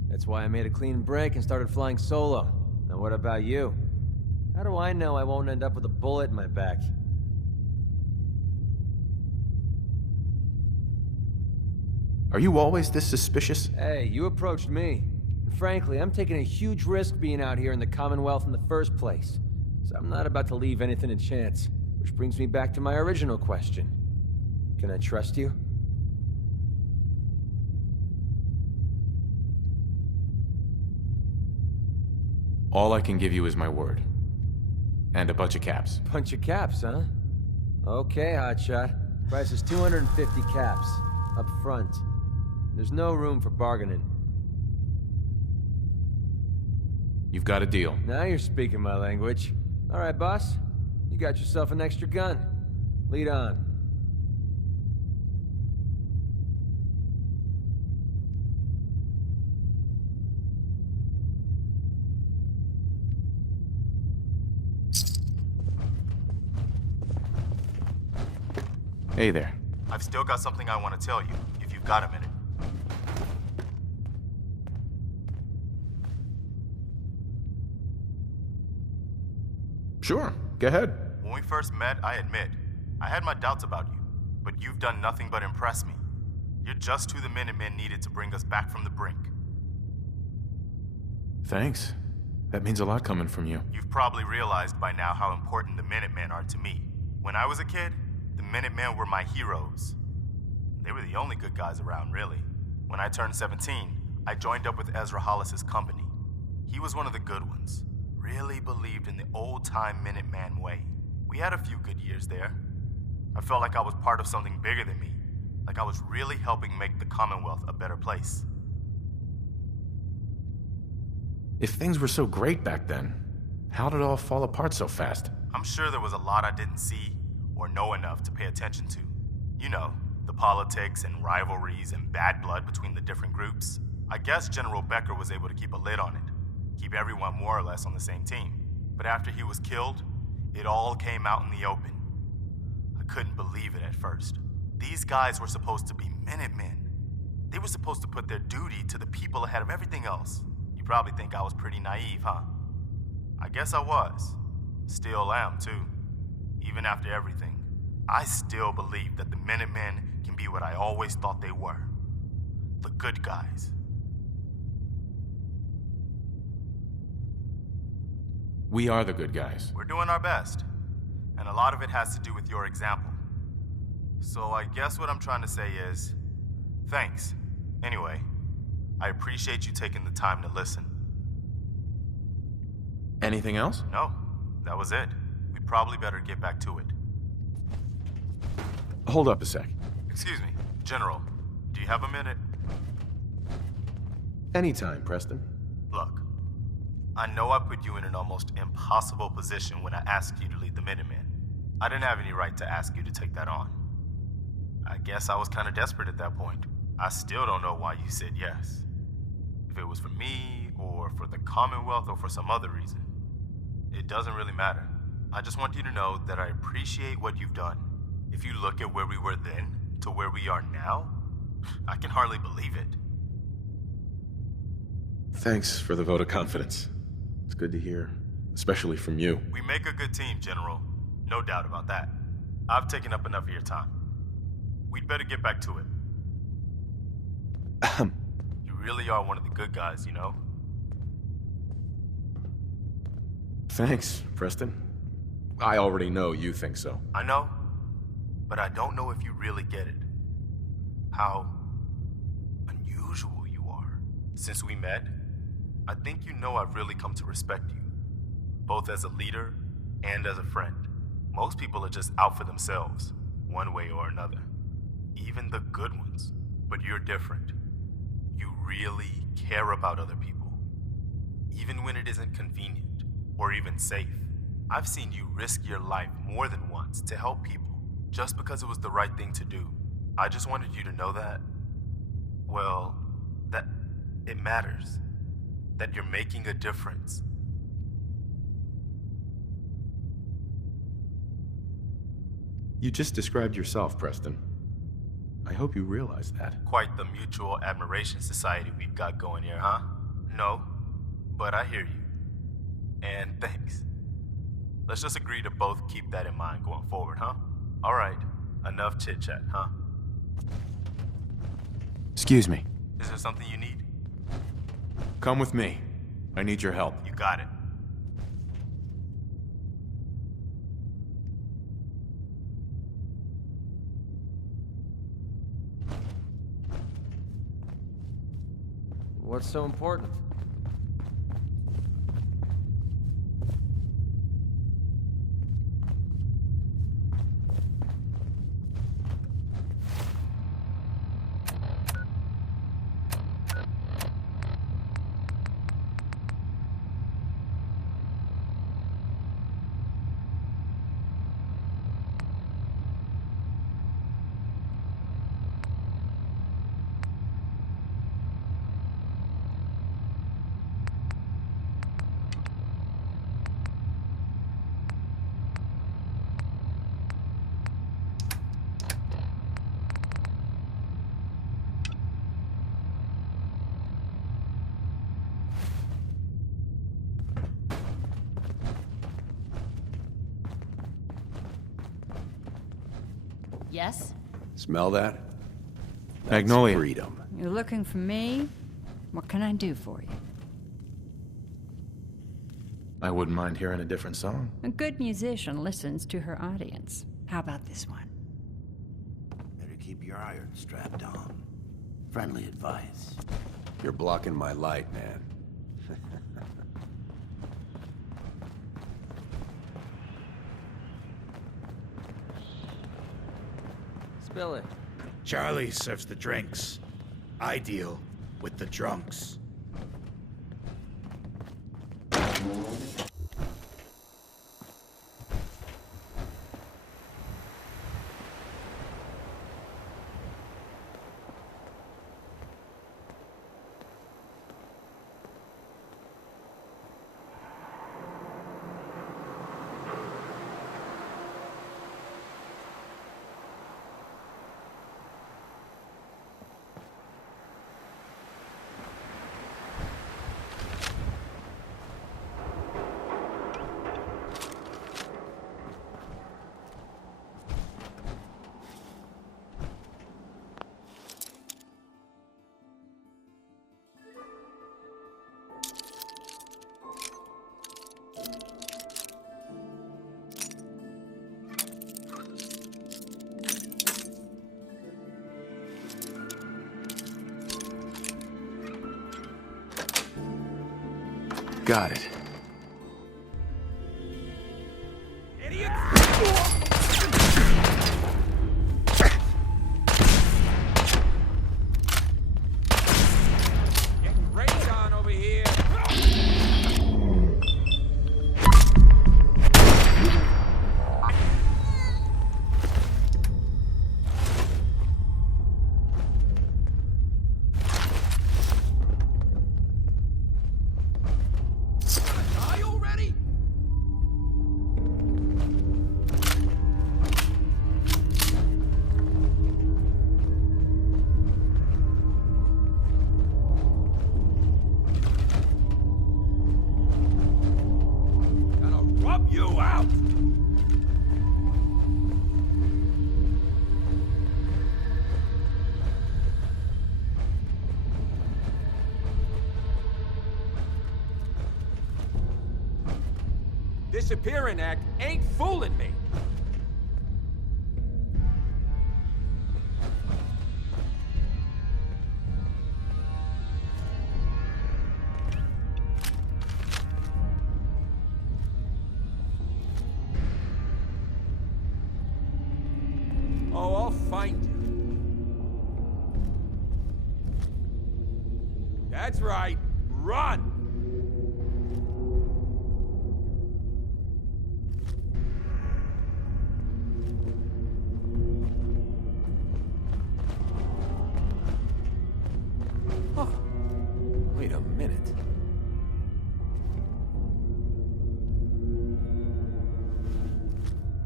That's why I made a clean break and started flying solo. Now what about you? How do I know I won't end up with a bullet in my back? Are you always this suspicious? Hey, you approached me. And frankly, I'm taking a huge risk being out here in the Commonwealth in the first place. So I'm not about to leave anything to chance. Which brings me back to my original question. Can I trust you? All I can give you is my word. And a bunch of caps. Bunch of caps, huh? Okay, hotshot. Price is 250 caps. Up front. There's no room for bargaining. You've got a deal. Now you're speaking my language. All right, boss. You got yourself an extra gun. Lead on. Hey there. I've still got something I want to tell you, if you've got a minute. Sure, go ahead. When we first met, I admit, I had my doubts about you, but you've done nothing but impress me. You're just who the Minutemen needed to bring us back from the brink. Thanks. That means a lot coming from you. You've probably realized by now how important the Minutemen are to me. When I was a kid, the Minutemen were my heroes. They were the only good guys around, really. When I turned 17, I joined up with Ezra Hollis's company. He was one of the good ones. Really believed in the old-time Minuteman way. We had a few good years there. I felt like I was part of something bigger than me. Like I was really helping make the Commonwealth a better place. If things were so great back then, how did it all fall apart so fast? I'm sure there was a lot I didn't see or know enough to pay attention to. You know, the politics and rivalries and bad blood between the different groups. I guess General Becker was able to keep a lid on it. Keep everyone more or less on the same team. But after he was killed, it all came out in the open. I couldn't believe it at first. These guys were supposed to be Minutemen. They were supposed to put their duty to the people ahead of everything else. You probably think I was pretty naive, huh? I guess I was. Still am, too. Even after everything, I still believe that the Minutemen can be what I always thought they were. The good guys. We are the good guys. We're doing our best. And a lot of it has to do with your example. So I guess what I'm trying to say is, thanks. Anyway, I appreciate you taking the time to listen. Anything else? No, that was it. We probably better get back to it. Hold up a sec. Excuse me, General, do you have a minute? Anytime, Preston. Look, I know I put you in an almost impossible position when I asked you to lead the Minutemen. I didn't have any right to ask you to take that on. I guess I was kind of desperate at that point. I still don't know why you said yes. If it was for me, or for the Commonwealth, or for some other reason. It doesn't really matter. I just want you to know that I appreciate what you've done. If you look at where we were then, to where we are now, I can hardly believe it. Thanks for the vote of confidence. It's good to hear, especially from you. We make a good team, General. No doubt about that. I've taken up enough of your time. We'd better get back to it. You really are one of the good guys, you know? Thanks, Preston. I already know you think so. I know, but I don't know if you really get it. How unusual you are. Since we met, I think you know I've really come to respect you, both as a leader and as a friend. Most people are just out for themselves, one way or another. Even the good ones. But you're different. You really care about other people. Even when it isn't convenient, or even safe. I've seen you risk your life more than once to help people, just because it was the right thing to do. I just wanted you to know that, well, that it matters. That you're making a difference. You just described yourself, Preston. I hope you realize that. Quite the mutual admiration society we've got going here, huh? No, but I hear you. And thanks. Let's just agree to both keep that in mind going forward, huh? All right, enough chit-chat, huh? Excuse me. Is there something you need? Come with me. I need your help. You got it. What's so important? Yes? Smell that? That's Magnolia. Freedom. You're looking for me? What can I do for you? I wouldn't mind hearing a different song. A good musician listens to her audience. How about this one? Better keep your iron strapped on. Friendly advice. You're blocking my light, man. Spill it. Charlie serves the drinks. I deal with the drunks. got it. Getting rained on over here. You out! Disappearing act ain't fooling me. Oh, I'll find you. That's right. Run! Huh. Wait a minute.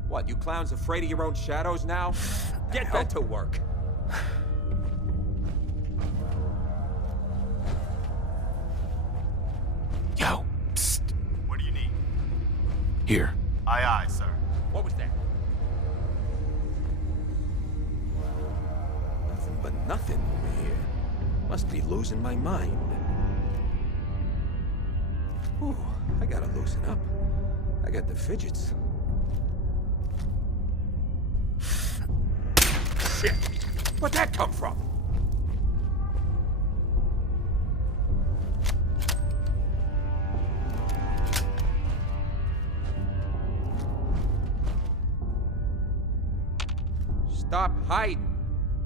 What, you clowns afraid of your own shadows now? Get that to work. Yo, psst. What do you need? Here. Aye, aye, sir. What was that? Nothing but nothing over here. Must be losing my mind. Ooh, I gotta loosen up. I got the fidgets. Shit! Where'd that come from? Stop hiding.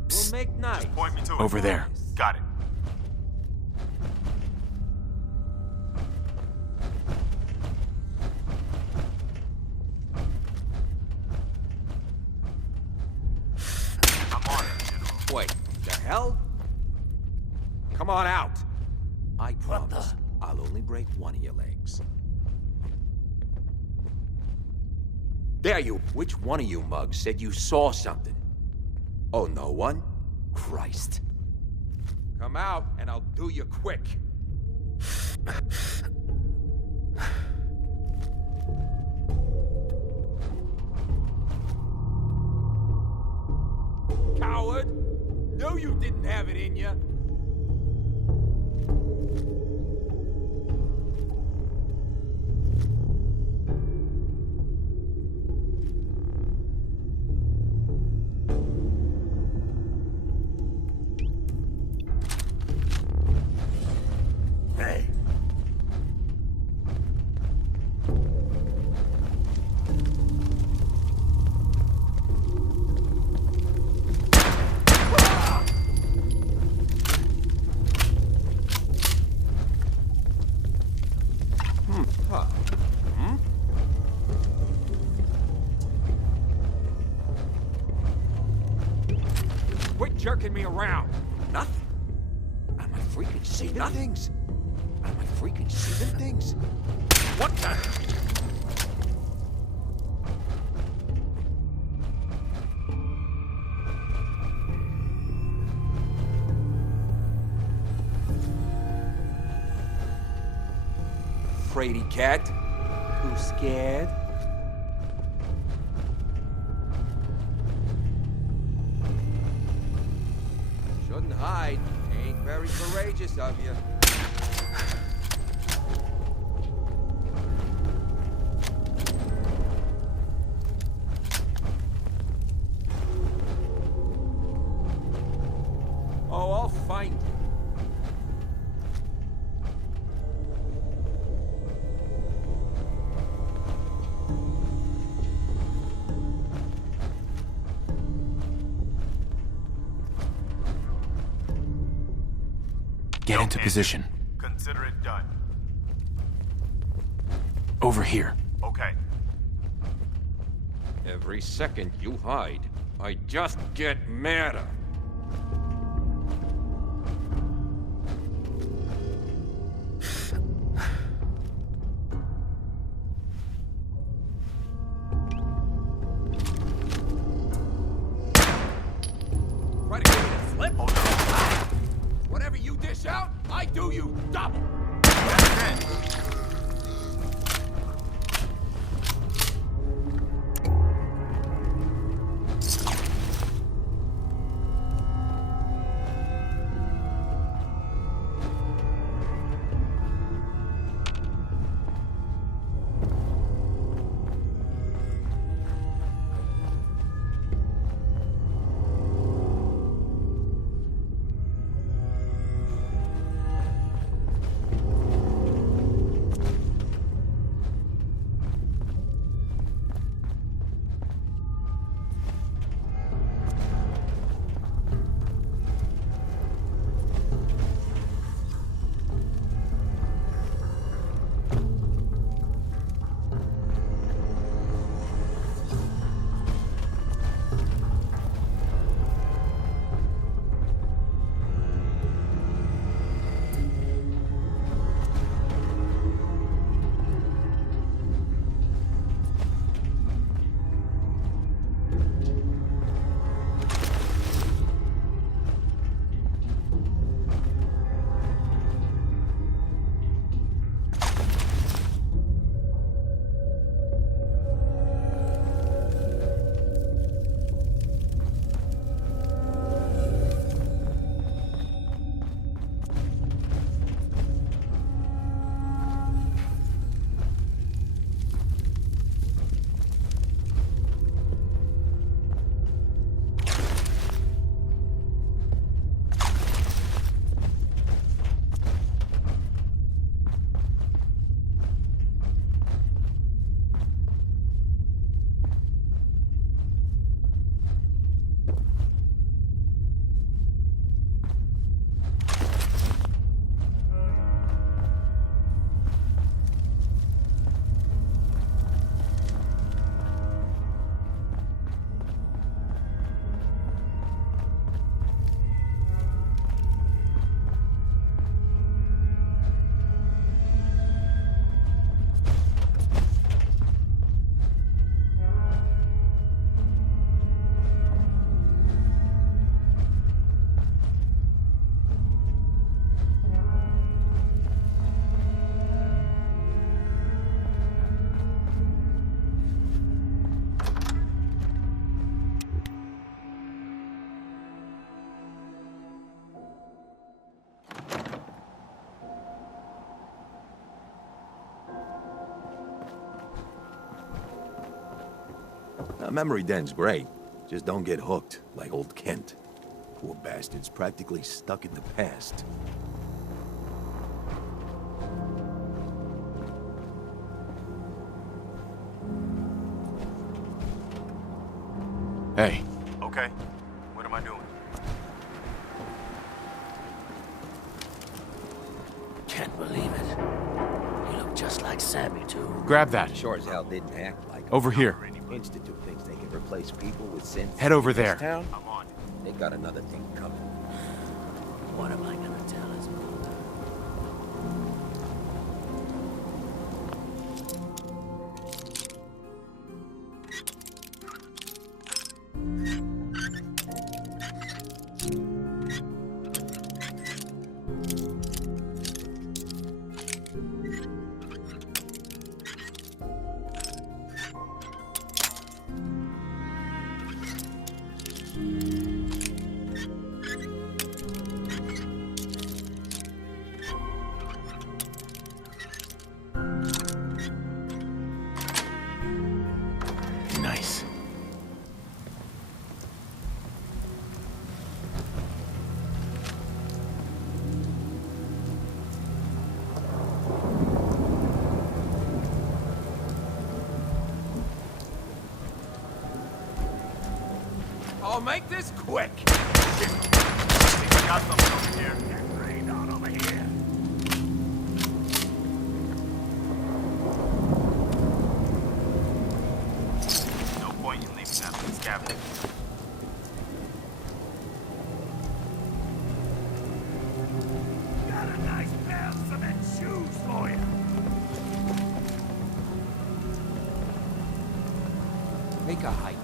We'll make nice. Just point me to it. Over there. Got it. Wait, the hell? Come on out. I promise I'll only break one of your legs. There you. Which one of you mugs said you saw something? Oh, no one? Christ. Come out and I'll do you quick. Coward! Knew you didn't have it in you. Hey. Quit jerking me around. Nothing. Am I freaking seeing things? Am I freaking seeing things? What the? Fraidy cat? Who's scared? Shouldn't hide. Ain't very courageous of you. Oh, I'll find you. Get into position. Consider it done. Over here. Okay. Every second you hide, I just get madder. Try to give me a flip? Whatever you dish out, I do you double. That's it. Memory den's great. Just don't get hooked, like old Kent. Poor bastard's practically stuck in the past. Hey. Okay. What am I doing? Can't believe it. You look just like Sammy, too. Grab that. Sure as hell didn't act like Over here. Institute thinks they can replace people with sense. Head over in this there. Town? I'm on. They got another thing coming. What am I gonna tell his mother? Nice. I'll make this quick. I got something over here. Get rained on over here. scavenging. Got a nice pair of cement shoes for you. Take a hike.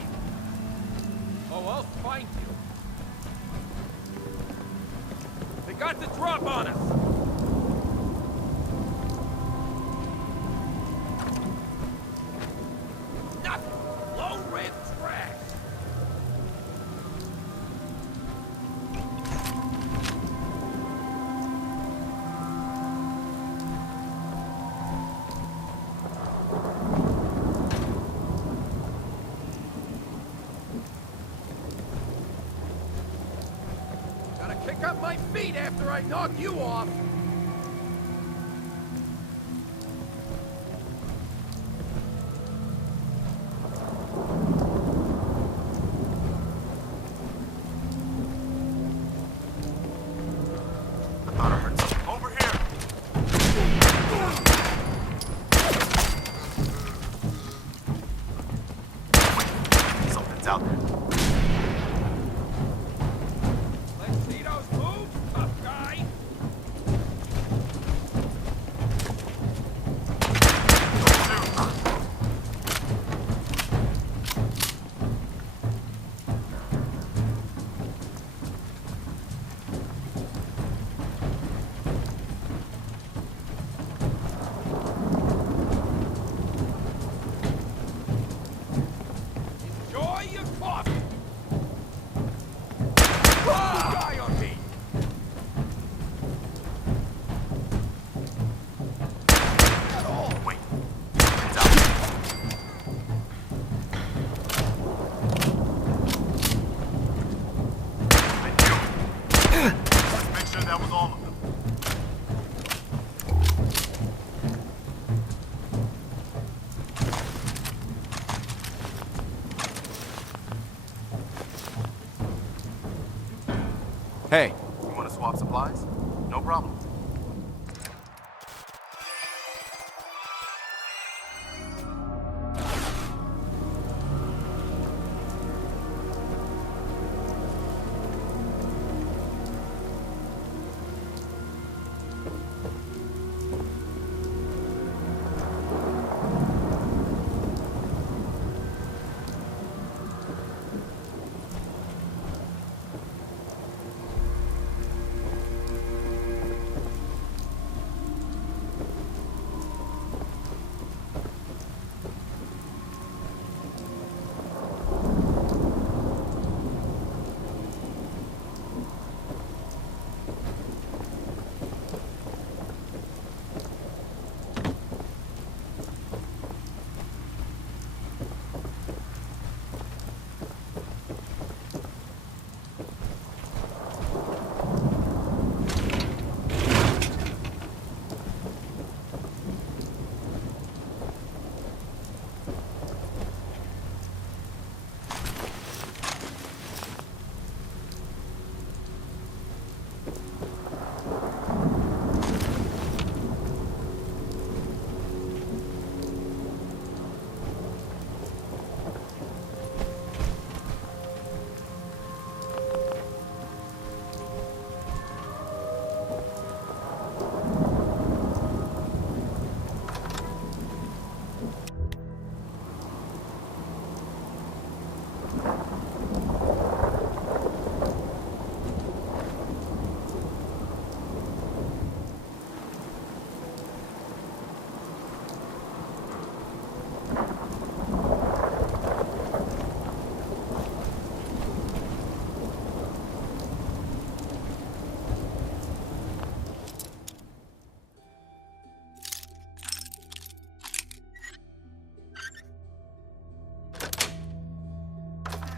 Oh, I'll find you. They got the drop on us. Nothing. Low rent trash. Gotta kick up my feet after I knock you off. Over here! Wait, something's out there. Let's see those moves, tough guy. Enjoy your coffee. Guy on me. Wait, something's out there. I knew it. Let's make sure that was all of them. Hey. You want to swap supplies? No problem.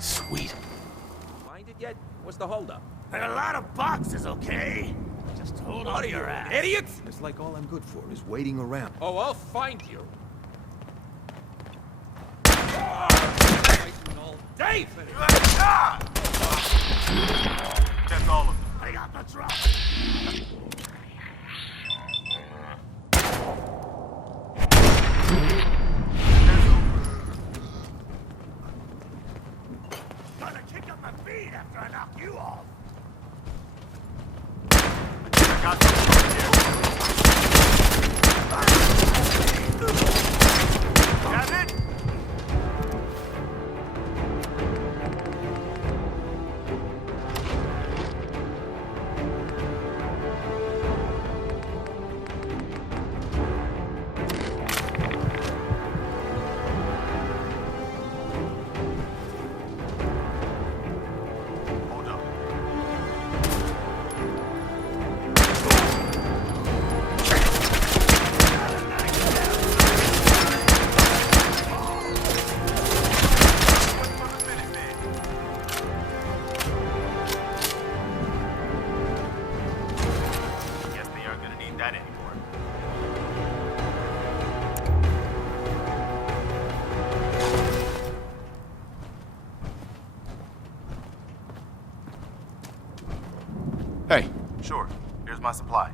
Sweet. Find it yet? What's the holdup? There are a lot of boxes, okay? Just hold on to your ass. Idiots! It's like all I'm good for is waiting around. Oh, I'll find you. All day for this. That's all of them. I got the drop. after I knock you off. I got something here. Got it? Hey. Sure. Here's my supply.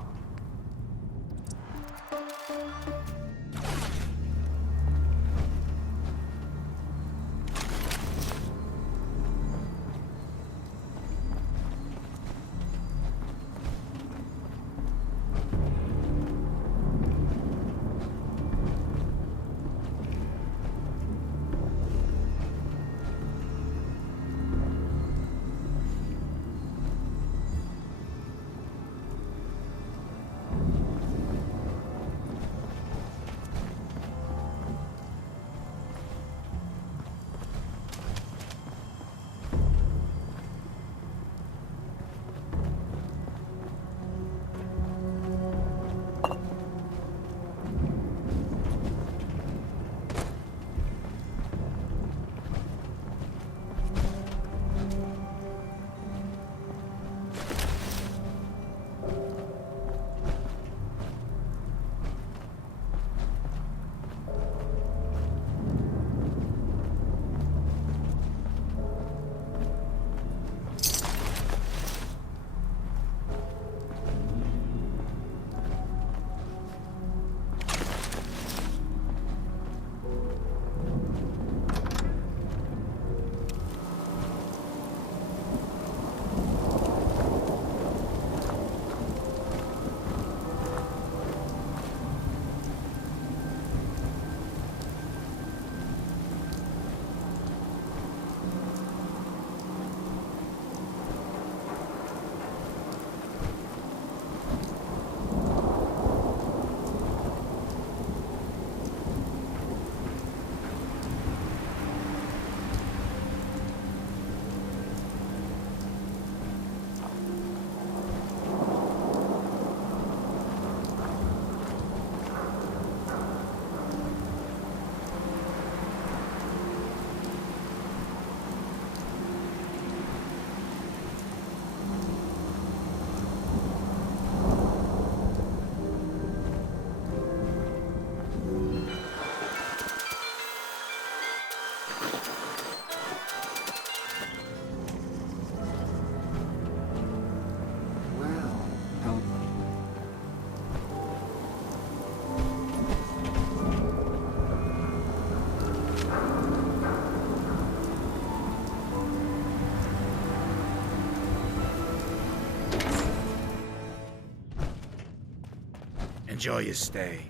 Enjoy your stay.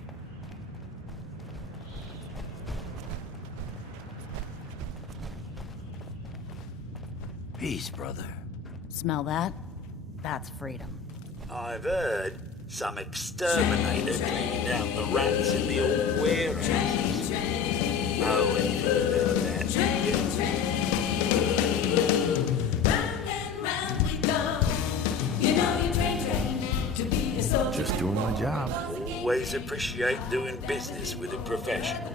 Peace, brother. Smell that? That's freedom. I've heard some exterminator cleaning out the rats in the old warehouses. No one heard of that. Just doing my job. Always appreciate doing business with a professional.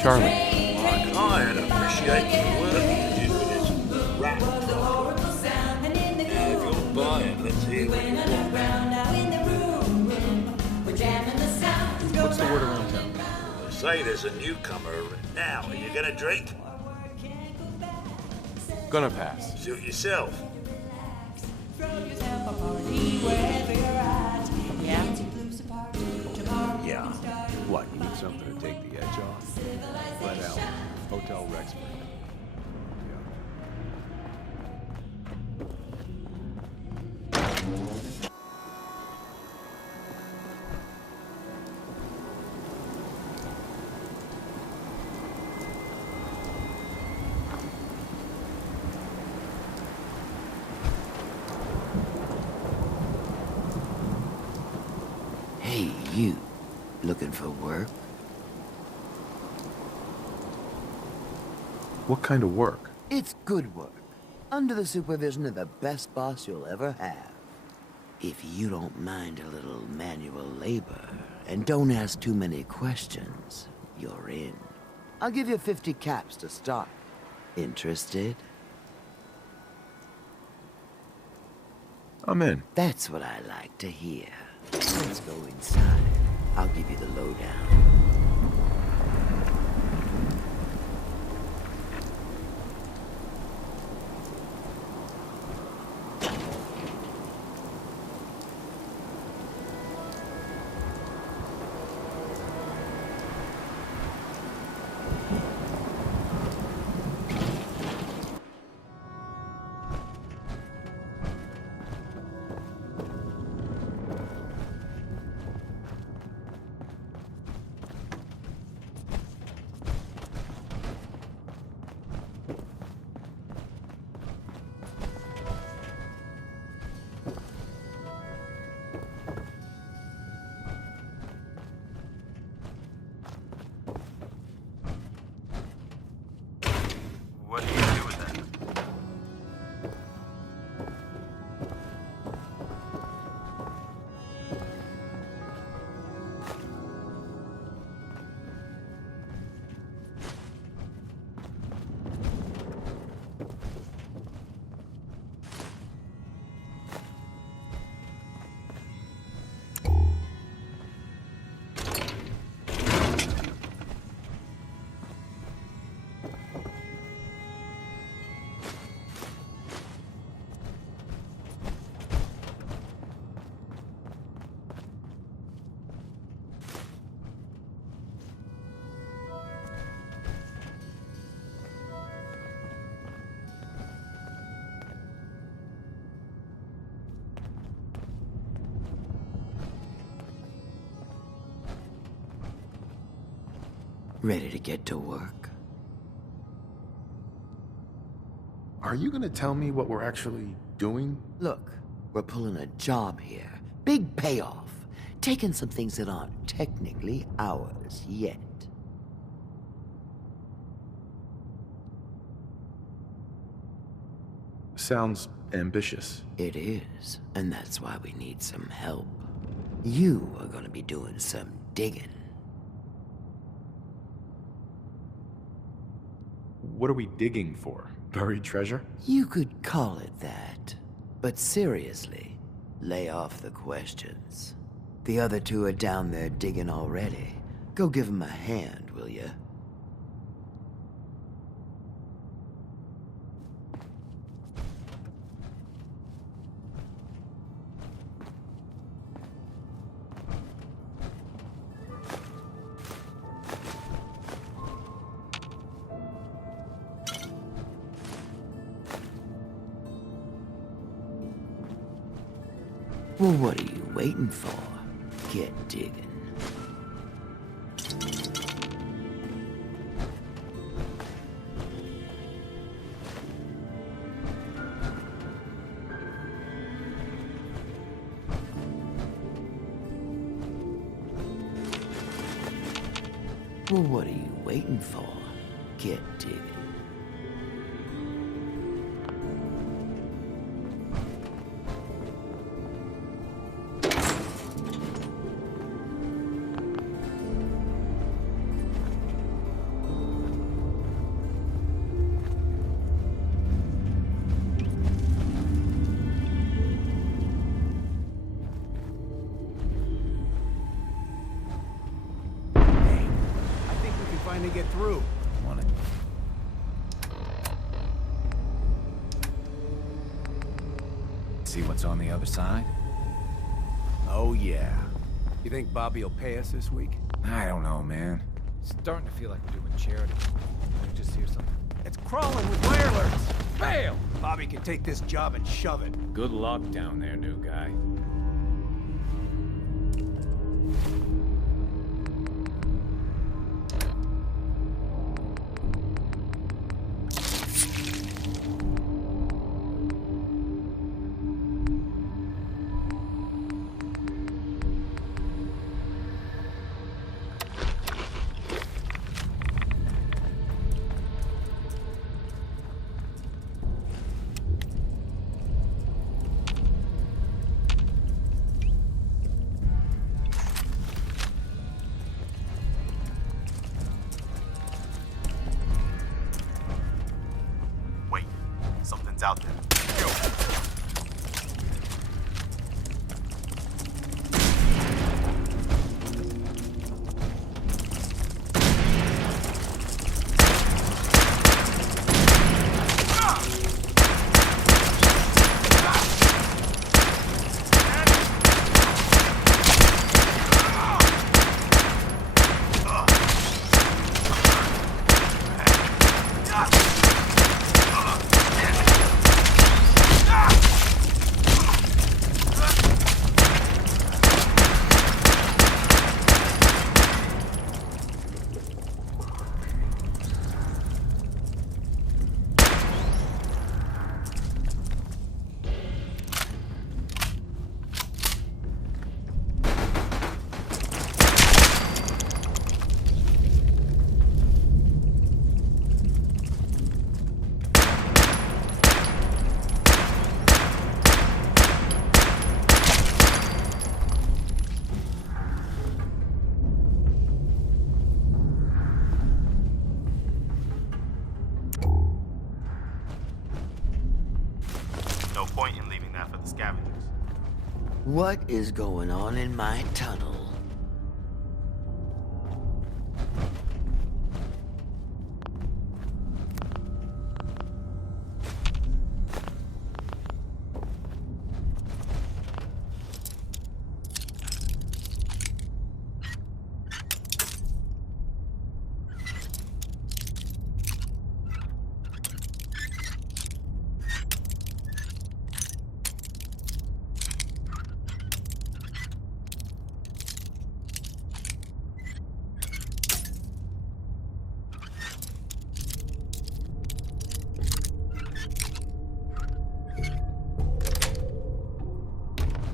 Charlie. Like I appreciate the work you did with this rat problem. Now, if you're buying, let's hear what you want. What's the word around town? They say there's a newcomer now. Are you gonna drink? Gonna pass. Suit yourself. Yeah. What, you need something to take the edge off? Fred Allen, Hotel Rexford. Yeah. for work? What kind of work? It's good work, under the supervision of the best boss you'll ever have. If you don't mind a little manual labor, and don't ask too many questions, you're in. I'll give you 50 caps to start. Interested? I'm in. That's what I like to hear. Let's go inside. I'll give you the lowdown. What do you do with that? Ready to get to work? Are you gonna tell me what we're actually doing? Look, we're pulling a job here. Big payoff. Taking some things that aren't technically ours yet. Sounds ambitious. It is, and that's why we need some help. You are gonna be doing some digging. What are we digging for? Buried treasure? You could call it that. But seriously, lay off the questions. The other two are down there digging already. Go give them a hand, will ya? Well, what are you waiting for? Get digging. Well, what are you waiting for? Get digging. To get through. Want it? See what's on the other side? Oh yeah. You think Bobby will pay us this week? I don't know, man. Starting to feel like we're doing charity. Did you just hear something? It's crawling with wire alerts. Fail! Bobby can take this job and shove it. Good luck down there, new guy. out there. Go. What is going on in my tunnel?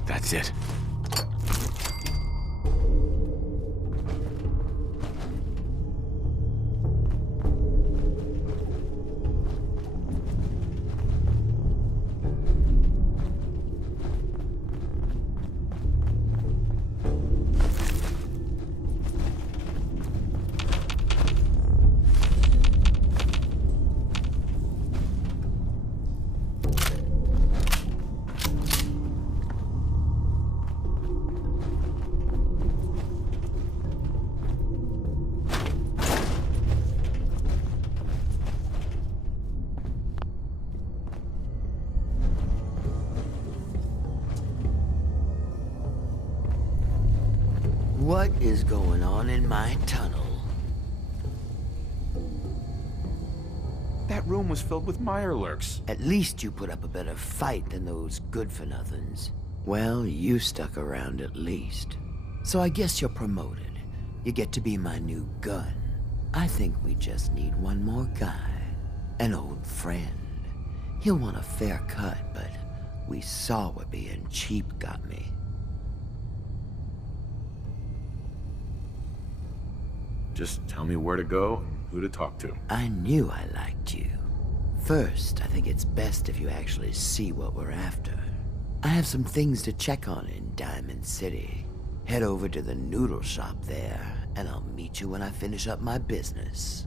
That's it. What is going on in my tunnel? That room was filled with mirelurks. At least you put up a better fight than those good-for-nothings. Well, you stuck around at least. So I guess you're promoted. You get to be my new gun. I think we just need one more guy. An old friend. He'll want a fair cut, but we saw what being cheap got me. Just tell me where to go and who to talk to. I knew I liked you. First, I think it's best if you actually see what we're after. I have some things to check on in Diamond City. Head over to the noodle shop there, and I'll meet you when I finish up my business.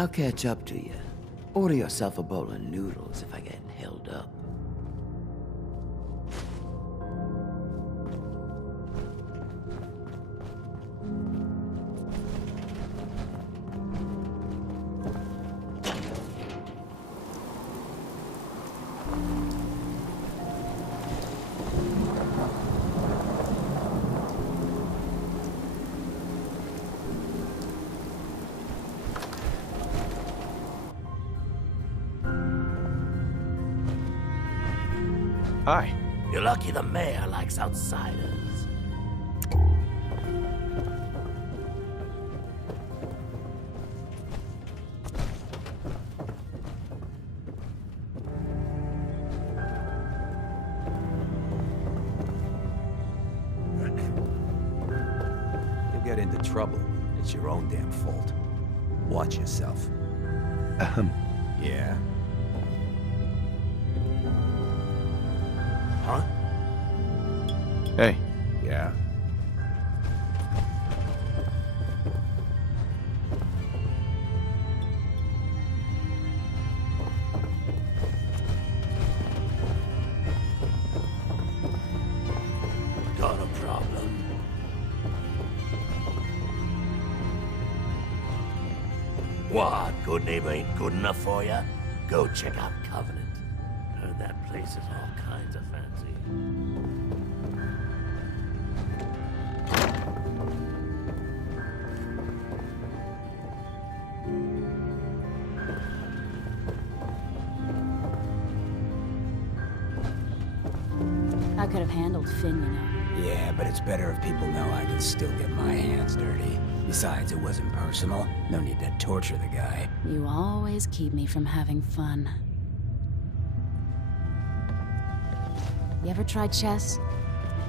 I'll catch up to you. Order yourself a bowl of noodles if I get held up. Hi. You're lucky the mayor likes outsiders. You'll get into trouble. It's your own damn fault. Watch yourself. Yeah? Huh? Hey. Yeah? Got a problem. What? Goodneighbor ain't good enough for ya? Go check out Covenant. Heard that place is all kinds of fancy. I could have handled Finn, you know. Yeah, but it's better if people know I can still get my hands dirty. Besides, it wasn't personal. No need to torture the guy. You always keep me from having fun. You ever tried chess?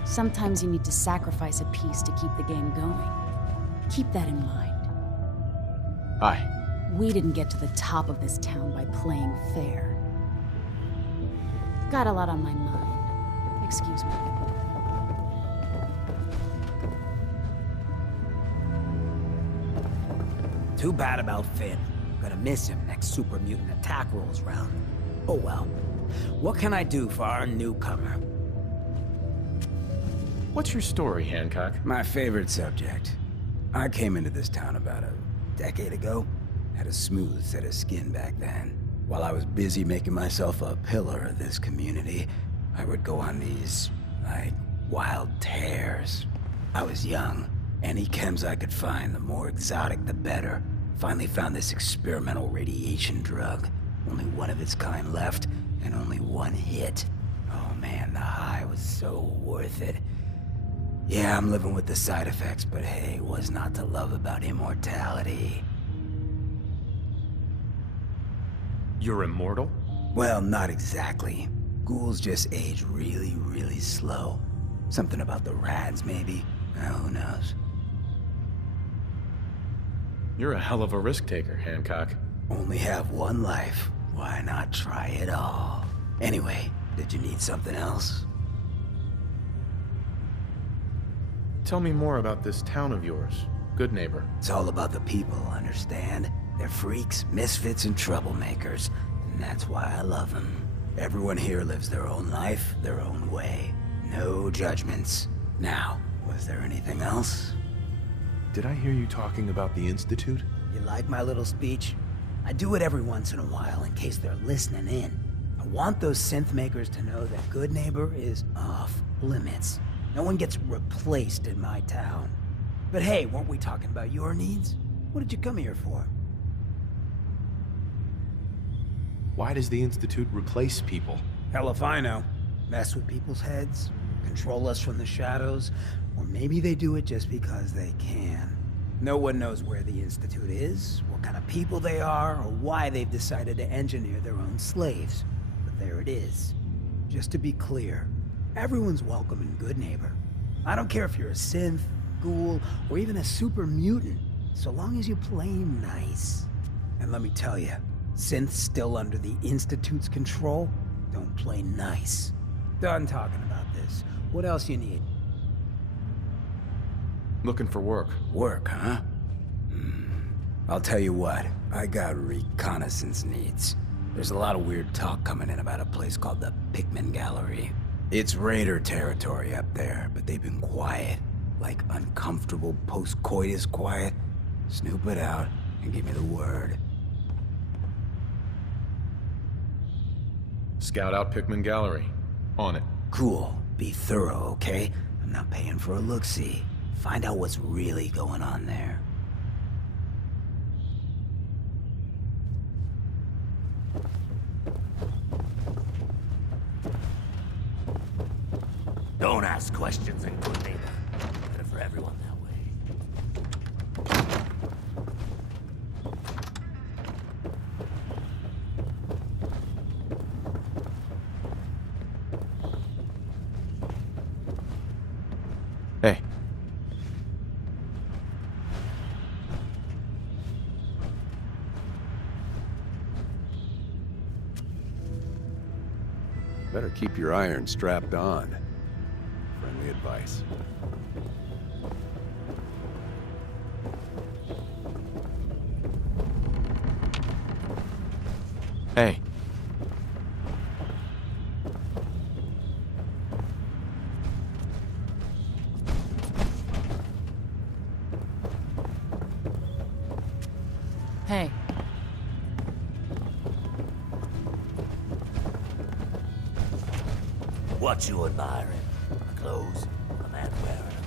Sometimes you need to sacrifice a piece to keep the game going. Keep that in mind. Hi. We didn't get to the top of this town by playing fair. Got a lot on my mind. Excuse me. Too bad about Finn. Gonna miss him next super mutant attack rolls round. Oh well. What can I do for our newcomer? What's your story, Hancock? My favorite subject. I came into this town about a decade ago. Had a smooth set of skin back then. While I was busy making myself a pillar of this community, I would go on these, wild tears. I was young. Any chems I could find, the more exotic the better. Finally found this experimental radiation drug. Only one of its kind left, and only one hit. Oh man, the high was so worth it. Yeah, I'm living with the side effects, but hey, what's not to love about immortality? You're immortal? Well, not exactly. Ghouls just age really, really slow. Something about the rads, maybe? Who knows? You're a hell of a risk taker, Hancock. Only have one life. Why not try it all? Anyway, did you need something else? Tell me more about this town of yours, Goodneighbor. It's all about the people, understand? They're freaks, misfits, and troublemakers. And that's why I love them. Everyone here lives their own life, their own way. No judgments. Now, was there anything else? Did I hear you talking about the Institute? You like my little speech? I do it every once in a while in case they're listening in. I want those synth makers to know that Goodneighbor is off limits. No one gets replaced in my town. But hey, weren't we talking about your needs? What did you come here for? Why does the Institute replace people? Hell if I know. Mess with people's heads, control us from the shadows, or maybe they do it just because they can. No one knows where the Institute is, what kind of people they are, or why they've decided to engineer their own slaves. But there it is. Just to be clear, everyone's welcome in Goodneighbor. I don't care if you're a synth, ghoul, or even a super mutant, so long as you play nice. And let me tell you, synths still under the Institute's control don't play nice. Done talking about this. What else you need? Looking for work. Work, huh? I'll tell you what, I got reconnaissance needs. There's a lot of weird talk coming in about a place called the Pikmin Gallery. It's raider territory up there, but they've been quiet. Like uncomfortable post-coitus quiet. Snoop it out and give me the word. Scout out Pikmin Gallery. On it. Cool. Be thorough, okay? I'm not paying for a look-see. Find out what's really going on there. Don't ask questions in Goodneighbor. Better for everyone that way. Hey. Better keep your iron strapped on. Friendly advice. Hey. Hey. What you admiring? The clothes? The man wearing them?